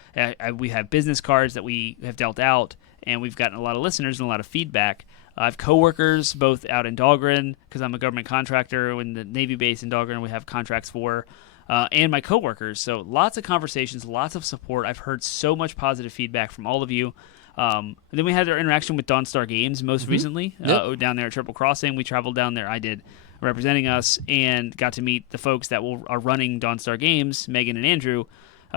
We have business cards that we have dealt out, and we've gotten a lot of listeners and a lot of feedback. I have coworkers both out in Dahlgren, because I'm a government contractor in the Navy base in Dahlgren we have contracts for, and my coworkers. So lots of conversations, lots of support. I've heard so much positive feedback from all of you. And then we had our interaction with Dawnstar Games most recently down there at Triple Crossing. We traveled down there. I did, representing us, and got to meet the folks that are running Dawnstar Games, Megan and Andrew.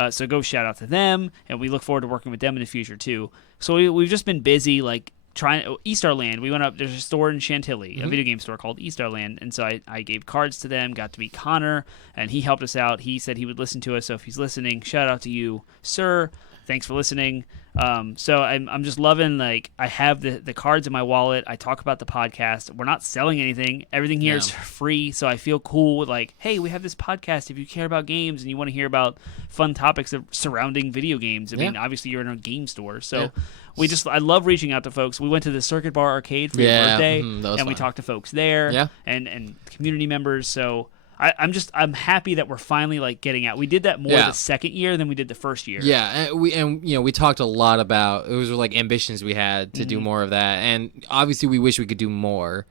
So go shout out to them, and we look forward to working with them in the future too. So we've just been busy, like trying Eastarland. We went up. There's a store in Chantilly, a video game store called Eastarland, and so I gave cards to them. Got to meet Connor, and he helped us out. He said he would listen to us. So if he's listening, shout out to you, sir. Thanks for listening. So I'm just loving, like, I have the cards in my wallet. I talk about the podcast. We're not selling anything. Everything here is free. So I feel cool with, like, hey, we have this podcast. If you care about games and you want to hear about fun topics surrounding video games, I mean, obviously you're in a game store. So I love reaching out to folks. We went to the Circuit Bar Arcade for your birthday, and we talked to folks there and community members. So I'm happy that we're finally, like, getting out. We did that more the second year than we did the first year. Yeah, and we talked a lot about, those were like ambitions we had to do more of that, and obviously we wish we could do more.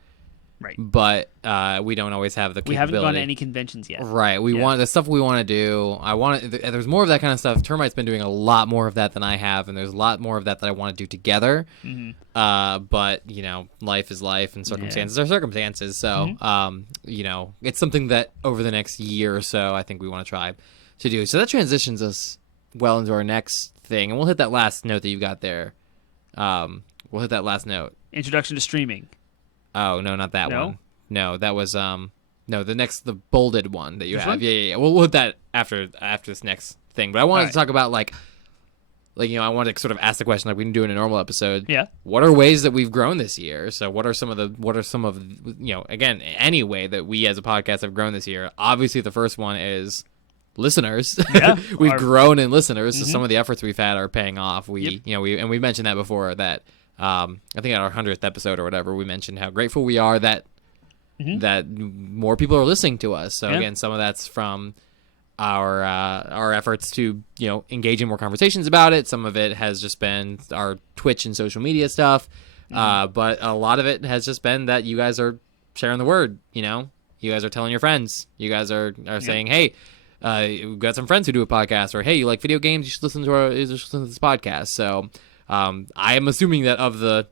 Right. But we don't always have the capability. We haven't gone to any conventions yet. Right. We want the stuff we want to do. There's more of that kind of stuff. Termite's been doing a lot more of that than I have, and there's a lot more of that I want to do together. But, life is life, and circumstances are circumstances. So, it's something that over the next year or so, I think we want to try to do. So that transitions us well into our next thing, and we'll hit that last note that you got there. We'll hit that last note. Introduction to streaming. Oh, no, not that one. No, that was the bolded one that you have. One? Yeah. We'll hit that after this next thing. But I wanted to talk about like I wanted to sort of ask the question like we can do in a normal episode. Yeah. What are ways that we've grown this year? So what are some of again, any way that we as a podcast have grown this year? Obviously the first one is listeners. Yeah. We've grown in listeners, so some of the efforts we've had are paying off. We mentioned that before that I think at our 100th episode or whatever, we mentioned how grateful we are that more people are listening to us. So again, some of that's from our efforts to engage in more conversations about it. Some of it has just been our Twitch and social media stuff, but a lot of it has just been that you guys are sharing the word. You guys are telling your friends. You guys are saying, hey. We've got some friends who do a podcast, or hey, you like video games? You should listen to this podcast. So I am assuming that of the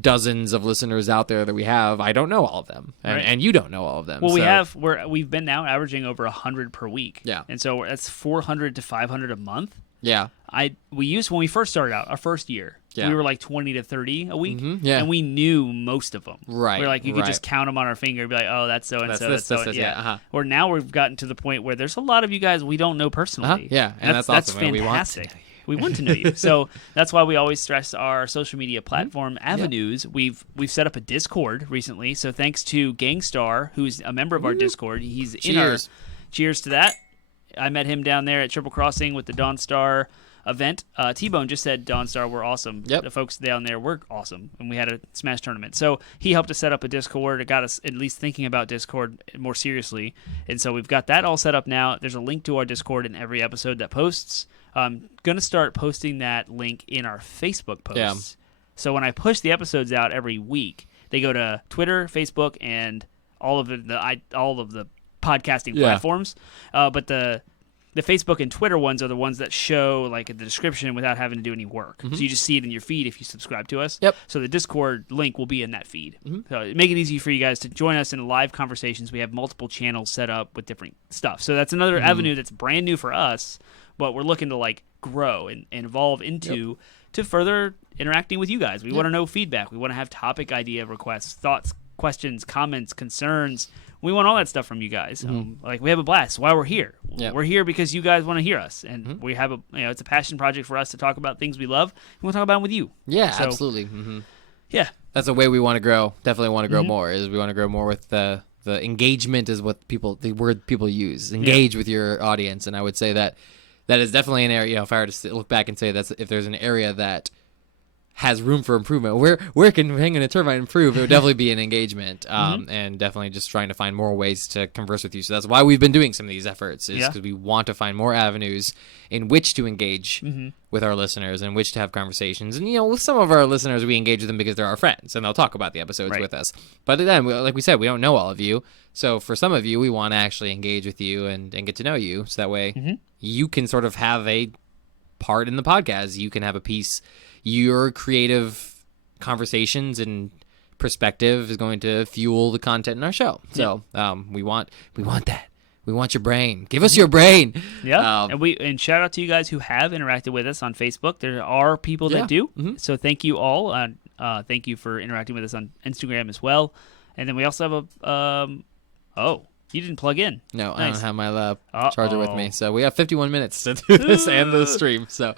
dozens of listeners out there that we have, I don't know all of them, and you don't know all of them. Well, so. we've been now averaging over 100 per week. Yeah. And so that's 400 to 500 a month. Yeah. We used, when we first started out, our first year, Yeah. we were like 20 to 30 a week, Yeah. and we knew most of them. Right. We were like, you could just count them on our finger and be like, oh, that's so and so. That's so. this, Yeah. uh-huh. Or now we've gotten to the point where there's a lot of you guys we don't know personally. Yeah, and that's awesome. That's We want to fantastic. We want to know you. So that's why we always stress our social media platform avenues. We've set up a Discord recently. So thanks to Gangstar, who's a member of our Discord. He's in our cheers to that. I met him down there at Triple Crossing with the Dawnstar event. T-Bone just said Dawnstar were awesome. Yep. The folks down there were awesome, and we had a Smash tournament. So he helped us set up a Discord. It got us at least thinking about Discord more seriously, and so we've got that all set up now. There's a link to our Discord in every episode that posts. I'm going to start posting that link in our Facebook posts. Yeah. So when I push the episodes out every week, they go to Twitter, Facebook, and all of the podcasting platforms. But the Facebook and Twitter ones are the ones that show like in the description without having to do any work. So you just see it in your feed if you subscribe to us. Yep. So the Discord link will be in that feed. So make it easy for you guys to join us in live conversations. We have multiple channels set up with different stuff. So that's another avenue that's brand new for us, but we're looking to like grow and evolve into to further interacting with you guys. We want to know feedback. We want to have topic idea requests, thoughts, questions, comments, concerns. We want all that stuff from you guys. Like we have a blast. Why we're here. Yep. We're here because you guys want to hear us, and we have it's a passion project for us to talk about things we love. And we'll talk about them with you. Yeah, So, absolutely. Yeah. That's the way we want to grow. Definitely want to grow more. Is we want to grow more with the engagement is what the word people use. Engage with your audience, and I would say that is definitely an area. If I were to look back and say if there's an area that has room for improvement, where can Hanging a Termite improve? It would definitely be an engagement, and definitely just trying to find more ways to converse with you. So that's why we've been doing some of these efforts, is because we want to find more avenues in which to engage with our listeners and which to have conversations. And with some of our listeners, we engage with them because they're our friends and they'll talk about the episodes with us. But then, like we said, we don't know all of you. So for some of you, we want to actually engage with you and get to know you, so that way you can sort of have a part in the podcast. You can have a piece. Your creative conversations and perspective is going to fuel the content in our show. So we want that. We want your brain. Give us your brain. Yeah. And shout out to you guys who have interacted with us on Facebook. There are people that do. So thank you all. Thank you for interacting with us on Instagram as well. And then we also have you didn't plug in. No, Nice. I don't have my charger with me. So we have 51 minutes to do this and the stream. So,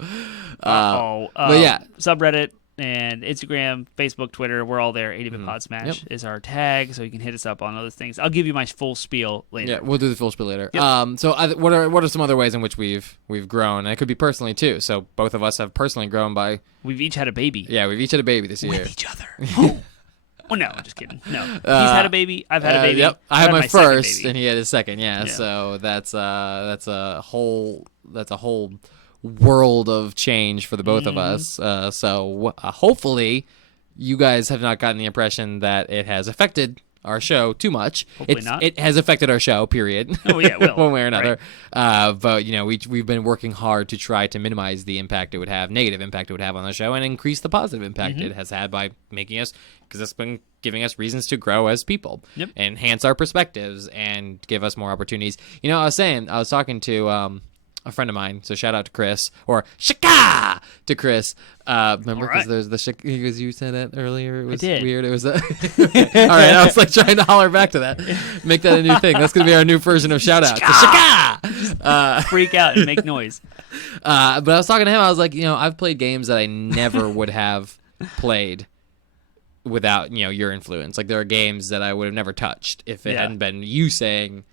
but yeah. Subreddit and Instagram, Facebook, Twitter, we're all there. 8-bit Podsmash is our tag, so you can hit us up on those things. I'll give you my full spiel later. Yeah, we'll do the full spiel later. Yep. So what are some other ways in which we've grown? And it could be personally too. So both of us have personally grown by. We've each had a baby. Yeah, we've each had a baby this year. With each other. Oh no, I'm just kidding. No, he's had a baby. I've had a baby. Yep, I had my second first, baby. and he had his second. Yeah, so that's a whole world of change for the both of us. So hopefully, you guys have not gotten the impression that it has affected our show too much. Hopefully not. It has affected our show, period. Oh yeah, well, one way or another. Right. But we've been working hard to try to minimize the impact it would have, negative impact it would have on the show, and increase the positive impact it has had by making us, because it's been giving us reasons to grow as people, enhance our perspectives, and give us more opportunities. I was talking to a friend of mine, so shout out to Chris, or shaka to Chris. Remember, because there's the shaka, because you said that earlier. It was weird. It was all right. I was like trying to holler back to that, make that a new thing. That's gonna be our new version of shout out. Shaka! Freak out and make noise. But I was talking to him. I was like, I've played games that I never would have played without your influence. Like there are games that I would have never touched if it hadn't been you saying,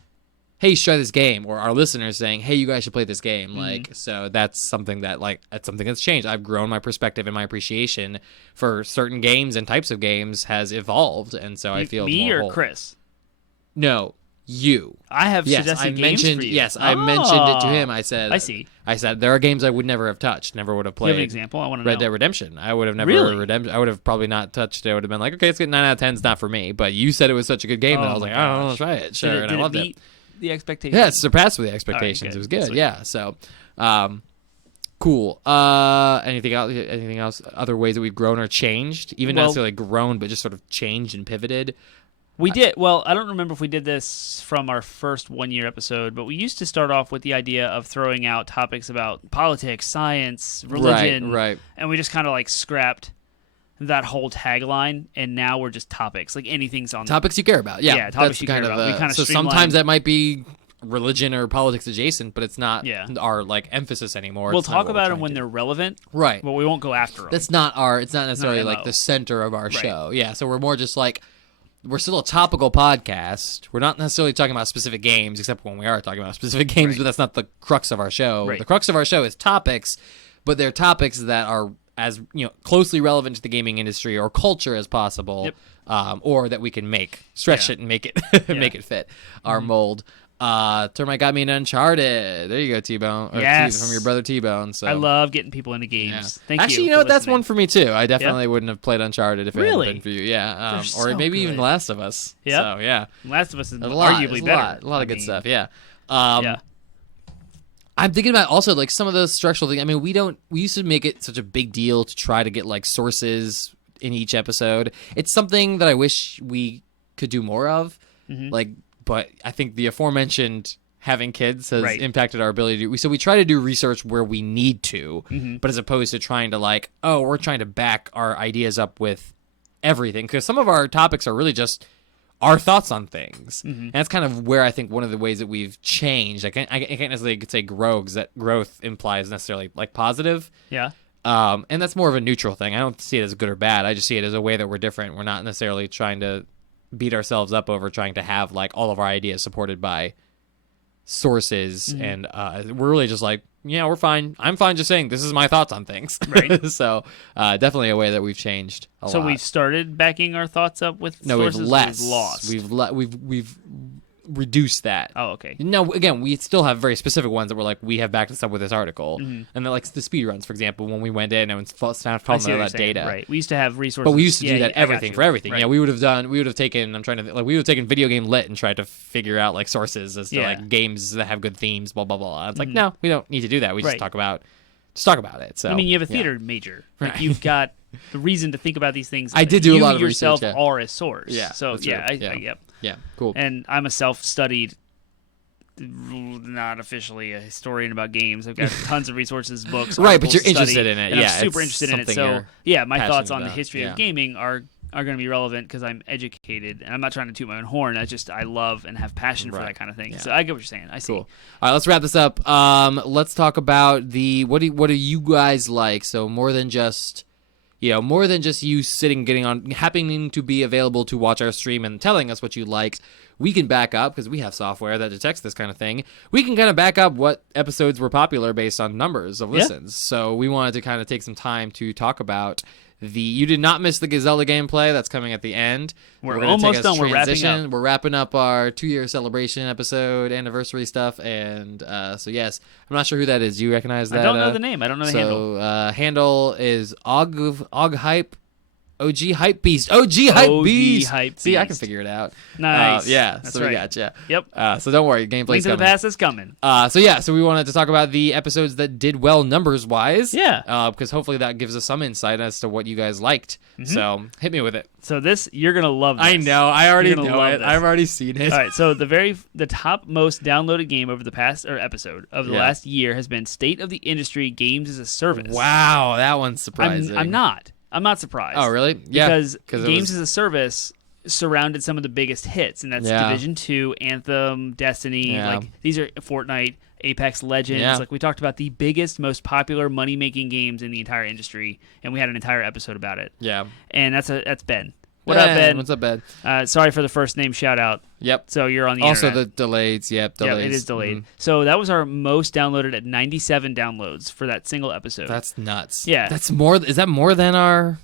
hey, you should try this game, or our listeners saying, hey, you guys should play this game. So that's something that's changed. I've grown my perspective and my appreciation for certain games and types of games has evolved, and so I feel me more or whole. Chris. No, you. I have suggested games for you. Yes, I mentioned it to him. I said, I see. I said there are games I would never have touched, never would have played. Do you have an example? I want to know. Red Dead Redemption. I would have never Really? I would have probably not touched it. I would have been like, okay, it's good. 9 out of 10 is not for me. But you said it was such a good game that I was like, I don't want to try it. Sure, and I loved it. The expectations. Yeah, it surpassed the expectations. Right, it was good. Sweet. Yeah. So, Cool. Anything else? Anything else? Other ways that we've grown or changed? Even not necessarily grown, but just sort of changed and pivoted. We did. Well, I don't remember if we did this from our first 1 year episode, but we used to start off with the idea of throwing out topics about politics, science, religion, Right. And we just kind of like scrapped that whole tagline, and now we're just topics. Like anything's on Topics you care about. Yeah, topics you care about. We kind of so sometimes that might be religion or politics adjacent, but it's not our like emphasis anymore. We'll talk about them when they're relevant, right? But we won't go after them. It's not necessarily like the center of our show. Yeah, so we're more just like, we're still a topical podcast. We're not necessarily talking about specific games, except when we are talking about specific games, but that's not the crux of our show. Right. The crux of our show is topics, but they're topics that are as closely relevant to the gaming industry or culture as possible, or that we can stretch it and make it make it fit our mold. Termite got me in Uncharted. There you go, T-Bone. Yes. From your brother T-Bone. So I love getting people into games. Yeah. Thank you. Actually, you know what? That's one for me too. I definitely wouldn't have played Uncharted if it hadn't been for you. Yeah, or so maybe good. even Last of Us. Yeah. So yeah, Last of Us is A arguably better. lot of good stuff. Yeah. I'm thinking about also like some of the structural things. I mean, we used to make it such a big deal to try to get like sources in each episode. It's something that I wish we could do more of. Like, but I think the aforementioned having kids has impacted our ability to. So we try to do research where we need to, but as opposed to trying to like, we're trying to back our ideas up with everything, because some of our topics are really just our thoughts on things, and that's kind of where I think one of the ways that we've changed. I can't necessarily say grow, because that growth implies necessarily like positive. Yeah. And that's more of a neutral thing. I don't see it as good or bad. I just see it as a way that we're different. We're not necessarily trying to beat ourselves up over trying to have like all of our ideas supported by sources, and we're really just like, we're fine. I'm fine just saying this is my thoughts on things. Right. So definitely a way that we've changed a lot. So we've started backing our thoughts up with sources. We've less. We've lost. We've reduce that. Oh, okay. Now, again, we still have very specific ones that were like, we have backed this up with this article. And then, like, the speed runs, for example, when we went in and was found all that data. Right. We used to have resources. But we used to do that everything for everything. Right. Yeah, we would have taken, Video Game Lit and tried to figure out, like, sources as to, like, games that have good themes, blah, blah, blah. It's like, no, we don't need to do that. We just talk about it. So, I mean, you have a theater major. Like, you've got the reason to think about these things. I did do a lot of yourself research, are a source. Yeah. So, Yeah, cool. And I'm a self-studied, not officially a historian about games. I've got tons of resources, books, right, but you're study, interested in it. And yeah, I'm super interested in it. So, my thoughts on the history of gaming are going to be relevant because I'm educated, and I'm not trying to toot my own horn. I love and have passion for that kind of thing. Yeah. So I get what you're saying. I see. Cool. All right, let's wrap this up. Let's talk about what do you guys like? So more than just you happening to be available to watch our stream and telling us what you like. We can back up, because we have software that detects this kind of thing. We can kind of back up what episodes were popular based on numbers of listens. So we wanted to kind of take some time to talk about you did not miss the Gazella gameplay. That's coming at the end. We're almost done. We're wrapping up. We're wrapping up our 2-year celebration episode, anniversary stuff. And so, yes, I'm not sure who that is. Do you recognize that? I don't know the name. I don't know the handle. So handle is Hype. OG Hype Beast. OG Hype Beast. See, I can figure it out. Nice. That's so we got you. Yep. So don't worry, gameplay's Link to coming. the past is coming. So we wanted to talk about the episodes that did well numbers-wise. Yeah. Because hopefully that gives us some insight as to what you guys liked. So hit me with it. So you're going to love this. I know. I already know it. I've already seen it. All right. So the top most downloaded game over the past episode of the last year has been State of the Industry Games as a Service. Wow. That one's surprising. I'm not surprised. Oh, really? Yeah. Because Games as a Service surrounded some of the biggest hits, and that's Division 2, Anthem, Destiny. Yeah. Like, these are Fortnite, Apex Legends. Yeah. Like, we talked about the biggest, most popular money-making games in the entire industry, and we had an entire episode about it. Yeah. And that's Ben. What up, Ben? What's up, Ben? Sorry for the first name shout-out. Yep. So you're on the also internet. the delays. Yep, delays. Yeah, it is delayed. So that was our most downloaded at 97 downloads for that single episode. That's nuts. Yeah. That's more. Is that more than our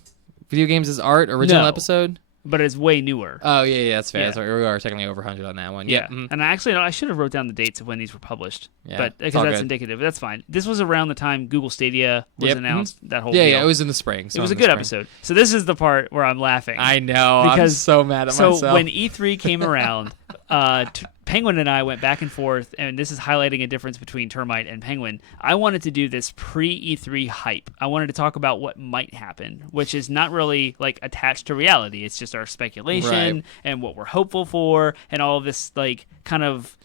Video Games as Art original episode? But it's way newer. Oh, yeah, that's fair. Yeah. That's right. We are technically over 100 on that one. Yeah. Mm-hmm. And I should have wrote down the dates of when these were published. Yeah, but because that's indicative. That's fine. This was around the time Google Stadia was announced. That whole deal. Yeah, it was in the spring. So it was a good episode. So this is the part where I'm laughing. I know. Because, I'm so mad at myself. So when E3 came around, Penguin and I went back and forth, and this is highlighting a difference between Termite and Penguin. I wanted to do this pre-E3 hype. I wanted to talk about what might happen, which is not really like attached to reality. It's just our speculation Right. and what we're hopeful for, and all of this like kind of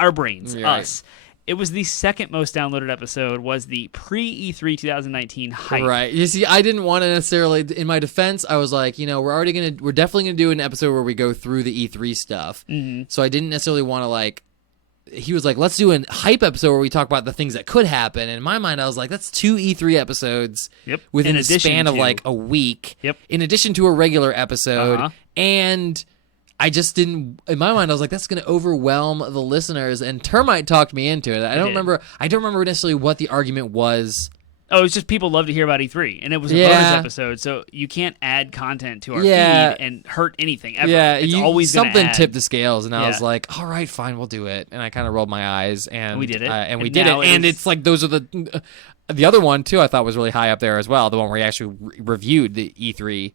our brains, Right. us. It was the second most downloaded episode. Was the pre-E3 2019 hype. Right. You see, I didn't want to necessarily. In my defense, I was like, we're definitely gonna do an episode where we go through the E3 stuff. Mm-hmm. So I didn't necessarily want to like. He was like, let's do a hype episode where we talk about the things that could happen. And in my mind, I was like, that's 2 E3 episodes Yep. within In the span of addition like to- a week. Yep. In addition to a regular episode, Uh-huh. and I just didn't. In my mind, I was like, that's going to overwhelm the listeners. And Termite talked me into it. I don't did. remember. I don't remember necessarily what the argument was. Oh, it's just people love to hear about E3, and it was a Yeah. bonus episode, so you can't add content to our Yeah. feed and hurt anything ever. Yeah, it's always gonna something add. tipped the scales, and I Yeah. was like, "All right, fine, we'll do it." And I kind of rolled my eyes, and We did it. and we And did it. now it And is- it's like those are the other one too. I thought was really high up there as well. The one where he actually reviewed the E3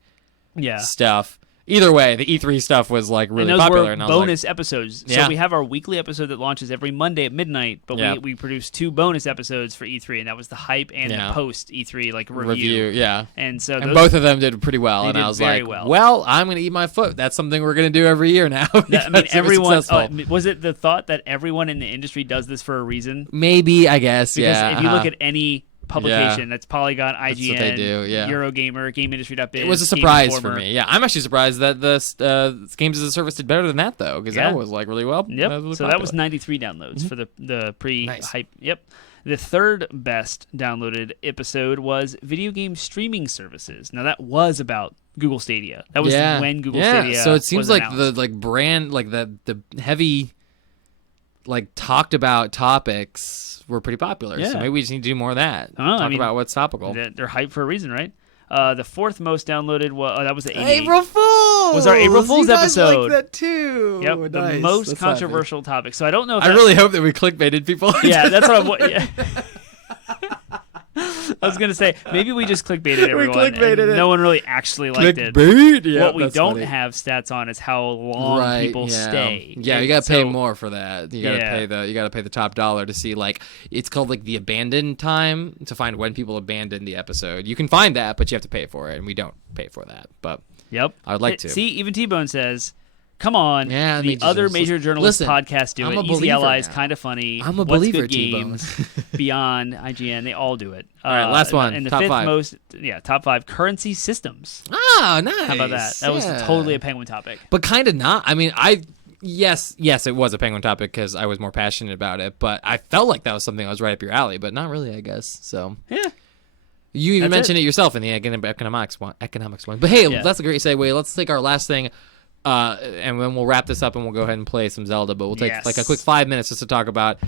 Yeah. stuff. Either way, the E3 stuff was like really And those popular, were and I was like, bonus episodes. Yeah. So we have our weekly episode that launches every Monday at midnight, but Yeah. we produced 2 bonus episodes for E3, and that was the hype and Yeah. the post E3 like review, yeah. And so And those, both of them did pretty well, They and did I was very like, well. I'm going to eat my foot. That's something we're going to do every year now. I because mean, it was everyone. successful. Was it the thought that everyone in the industry does this for a reason? Maybe, I guess, Because yeah. if you look uh-huh. at any publication, that's Polygon, IGN, what they do, yeah. Eurogamer, GameIndustry.biz. It was a Game surprise for Informer. me. Yeah, I'm actually surprised that the Games as a Service did better than that, though, because Yeah. that was like really well. Yep. That was really So that was popular. 93 downloads for the pre-hype. Nice. Yep. The third best downloaded episode was video game streaming services. Now that was about Google Stadia. That was when Google Stadia. So it seems was like announced. the brand, like the heavy, like talked about topics were pretty popular. So Yeah. maybe we just need to do more of that. I don't know, I Talk mean, about what's topical. They're hyped for a reason, right? The fourth most downloaded was that was the 88. April Fool's Was our April Fool's You guys episode. like that too. Yep, the Nice. most That's happy. controversial topic. So I don't know if I that- really hope that we clickbaited people. Yeah, that's what I'm. Yeah. I was gonna say maybe we just clickbaited everyone. clickbaited and it. No one really actually liked it. Clickbait. Yeah, What we that's don't funny. have stats on is how long people yeah. stay. Yeah, And you gotta pay so- more for that. You gotta Yeah. pay the top dollar to see like it's called like the abandoned time to find when people abandon the episode. You can find that, but you have to pay for it, and we don't pay for that. But Yep. I would like to. See, even T-Bone says, "Come on, Yeah, I the mean, other just major journalist listen, podcasts do I'm it. a Easy believer Allies, now. kind of funny. I'm a What's believer, Good T-Bone. Games, Beyond, IGN, they all do it. All right, last one, And the top fifth 5. most, top 5 currency systems. Ah, nice. How about that? That was Yeah. totally a Penguin topic. But kind of not. I mean, yes, it was a Penguin topic because I was more passionate about it. But I felt like that was something that was right up your alley, but not really, I guess. So Yeah. you even That's mentioned it yourself in the economics one. But hey, Yeah. that's a great segue. Let's take our last thing, and then we'll wrap this up and we'll go ahead and play some Zelda. But we'll take Yes. like a quick 5 minutes just to talk about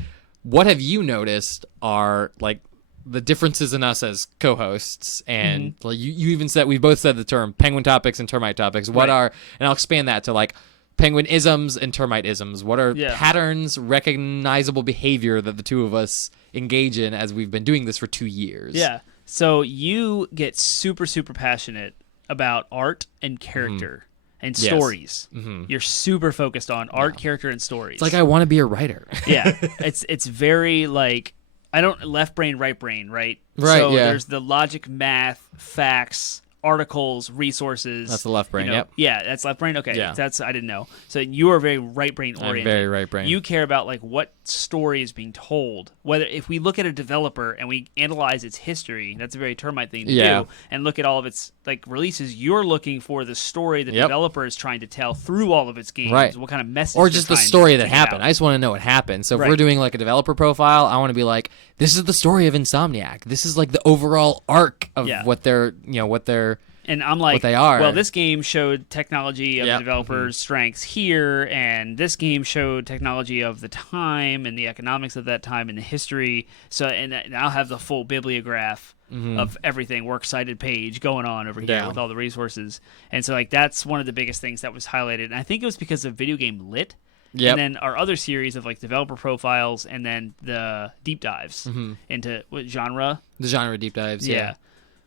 what have you noticed are like the differences in us as co-hosts, and Mm-hmm. like you even said we both said the term penguin topics and termite topics. What Right. are, and I'll expand that to like penguin isms and termite isms. What are Yeah. patterns, recognizable behavior that the two of us engage in as we've been doing this for 2 years? Yeah. So you get super, super passionate about art and character and Yes. stories. You're super focused on art, character, and stories. It's like I want to be a writer. Yeah, it's very like I don't left brain, right brain, right? Right, So yeah. there's the logic, math, facts, articles, resources. That's the left brain, yep. Yeah, that's left brain. Okay, Yeah. that's I didn't know. So you are very right brain I'm oriented. very right brain. You care about like what story is being told. Whether if we look at a developer and we analyze its history, that's a very termite thing to Yeah. do, and look at all of its like releases. You're looking for the story the Yep. developer is trying to tell through all of its games. Right. What kind of message? Or they're just the trying to story that get happened. out. I just want to know what happened. So if Right. we're doing like a developer profile, I want to be like, this is the story of Insomniac. This is like the overall arc of Yeah. what they're. And I'm like, they are. well, this game showed technology of Yep. the developer's strengths here, and this game showed technology of the time and the economics of that time and the history. So, and I'll have the full bibliograph of everything, works cited page going on over here Yeah. with all the resources. And so, like, that's one of the biggest things that was highlighted. And I think it was because of Video Game Lit. Yep. And then our other series of like developer profiles, and then the deep dives into what genre? The genre deep dives. Yeah.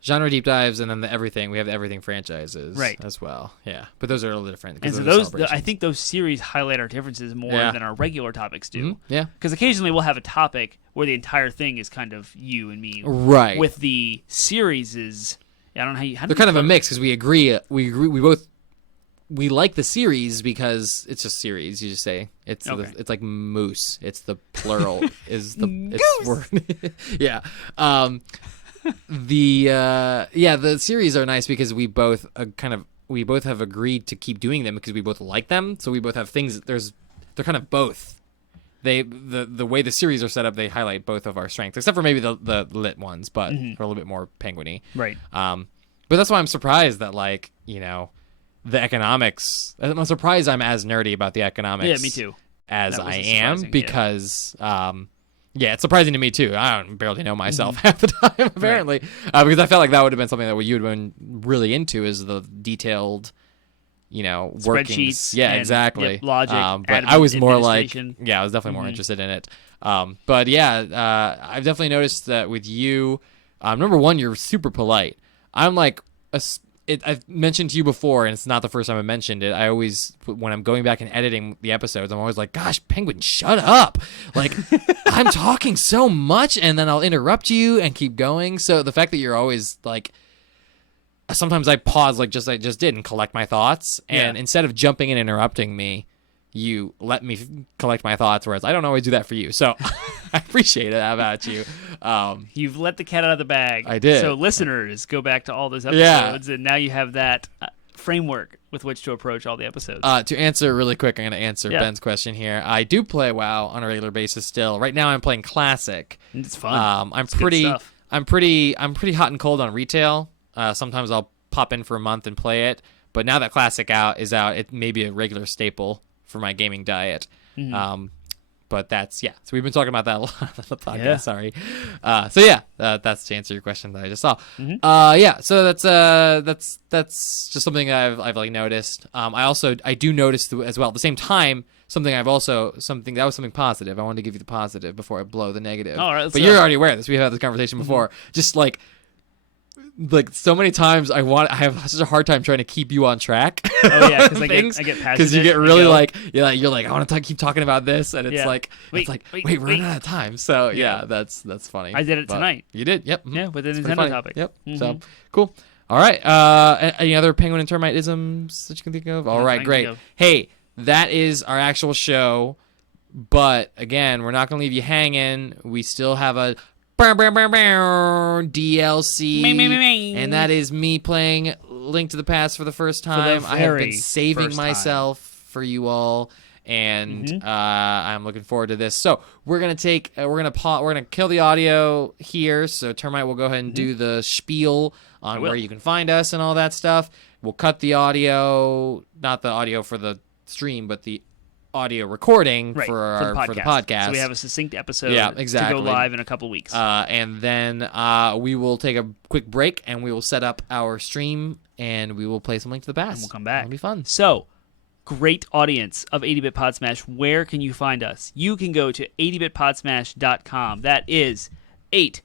genre deep dives, and then the everything. We have the everything franchises Right. as well. Yeah, but those are a little different. And so I think those series highlight our differences more than our regular topics do. Mm-hmm. Yeah. Because occasionally we'll have a topic where the entire thing is kind of you and me. Right. With the series is, I don't know how they're kind of a mix because we agree. We both. We like the series because it's just series. You just say it's it's like moose. It's the plural is the it's word. Yeah. The series are nice because we both we both have agreed to keep doing them because we both like them. So we both have things. They're kind of both. The way the series are set up, they highlight both of our strengths, except for maybe the lit ones, but they're a little bit more penguiny. Right. But that's why I'm surprised that the economics. I'm surprised I'm as nerdy about the economics. Yeah, me too. As I am because it's surprising to me too. I barely know myself half the time apparently, because I felt like that would have been something that you would have been really into is the detailed, workings. Spreadsheets. Yeah, exactly. Yep, logic. But I was more like, administration. I was definitely more interested in it. But I've definitely noticed that with you. Number one, you're super polite. I'm like I've mentioned to you before, and it's not the first time I mentioned it. I always, when I'm going back and editing the episodes, I'm always like, gosh, Penguin, shut up. Like, I'm talking so much, and then I'll interrupt you and keep going. So the fact that you're always like, sometimes I pause like I just did and collect my thoughts. And instead of jumping and interrupting me, you let me collect my thoughts, whereas I don't always do that for you. So I appreciate it about you. You've let the cat out of the bag. I did. So listeners, go back to all those episodes, and now you have that framework with which to approach all the episodes. To answer really quick, I'm going to answer Ben's question here. I do play WoW on a regular basis still. Right now, I'm playing Classic. It's fun. I'm pretty hot and cold on retail. Sometimes I'll pop in for a month and play it. But now that Classic is out, it may be a regular staple for my gaming diet. But that's so we've been talking about that a lot on the podcast. Sorry. That's to answer your question that I just saw. So that's just something I've like noticed. I do notice as well at the same time something that was something positive. I wanted to give you the positive before I blow the negative. All right, but you're already aware of this. We've had this conversation before. Just like so many times I have such a hard time trying to keep you on track. Oh yeah, because I get passionate. Because you get really you're like I want to keep talking about this, and it's wait, we're running out of time. So that's funny. I did it tonight. You did, yep. Yeah, with the Nintendo topic. Yep. So cool. All right. Any other penguin and termite isms that you can think of? All right, great. Hey, that is our actual show, but again, we're not gonna leave you hanging. We still have a DLC, and that is me playing Link to the Past for the first time. I have been saving myself for you all, and I'm looking forward to this. So we're gonna kill the audio here. So Termite will go ahead and do the spiel on where you can find us and all that stuff. We'll cut the audio, not the audio for the stream, but the audio recording for the podcast. So we have a succinct episode to go live in a couple weeks. And then we will take a quick break and we will set up our stream and we will play some Link to the Past. And we'll come back. It'll be fun. So, great audience of 80-Bit Podsmash. Where can you find us? You can go to 80bitpodsmash.com. That is 80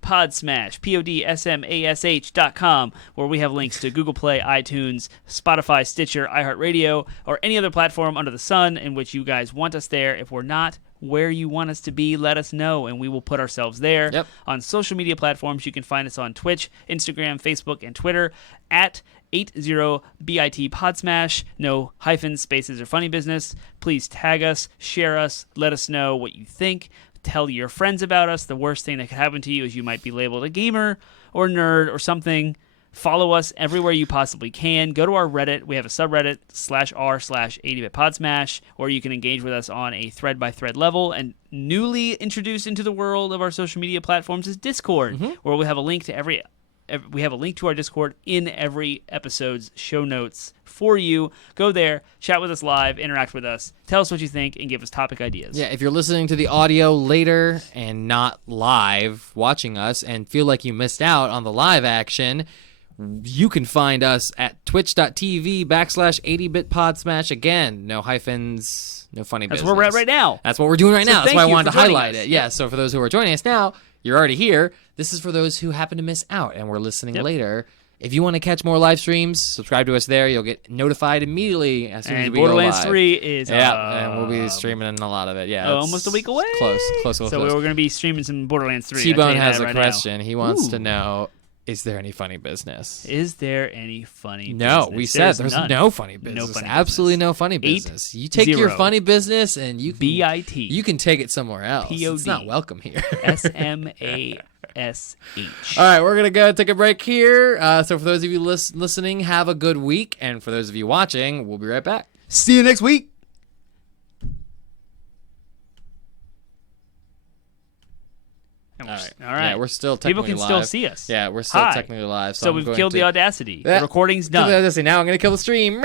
Podsmash, Podsmash.com, where we have links to Google Play, iTunes, Spotify, Stitcher, iHeartRadio, or any other platform under the sun in which you guys want us there. If we're not where you want us to be, let us know, and we will put ourselves there. Yep. On social media platforms, you can find us on Twitch, Instagram, Facebook, and Twitter at 80BIT Podsmash. No hyphens, spaces, or funny business. Please tag us, share us, let us know what you think. Tell your friends about us. The worst thing that could happen to you is you might be labeled a gamer or nerd or something. Follow us everywhere you possibly can. Go to our Reddit. We have a subreddit /r/80bitpodsmash, where you can engage with us on a thread-by-thread level. And newly introduced into the world of our social media platforms is Discord, where we have a link to we have a link to our Discord in every episode's show notes for you. Go there, chat with us live, interact with us, tell us what you think, and give us topic ideas. Yeah, if you're listening to the audio later and not live watching us and feel like you missed out on the live action, you can find us at twitch.tv/80bitpodsmash. Again, no hyphens, no funny business. That's where we're at right now. That's what we're doing right now. That's why I wanted to highlight us. it. Yeah, so for those who are joining us now, you're already here. This is for those who happen to miss out and we're listening later. If you want to catch more live streams, subscribe to us there. You'll get notified immediately as soon as we go live. Borderlands 3 is and we'll be streaming a lot of it. Yeah, almost a week away. Close. So we're going to be streaming some Borderlands 3. T-Bone has a question. He wants to know: is there any funny business? Is there any funny business? No, we said there's no funny business. No funny Absolutely business. no funny business. You take your funny business and you can, B-I-T. You can take it somewhere else. P-O-D. It's not welcome here. S-M-A-S-H. All right, we're going to go take a break here. So for those of you listening, have a good week. And for those of you watching, we'll be right back. See you next week. All right. Yeah, we're still technically People can live. still see us. Yeah, we're still Hi. technically live. So I'm we've going killed to... the Audacity. Yeah. The recording's done. Now I'm going to kill the stream.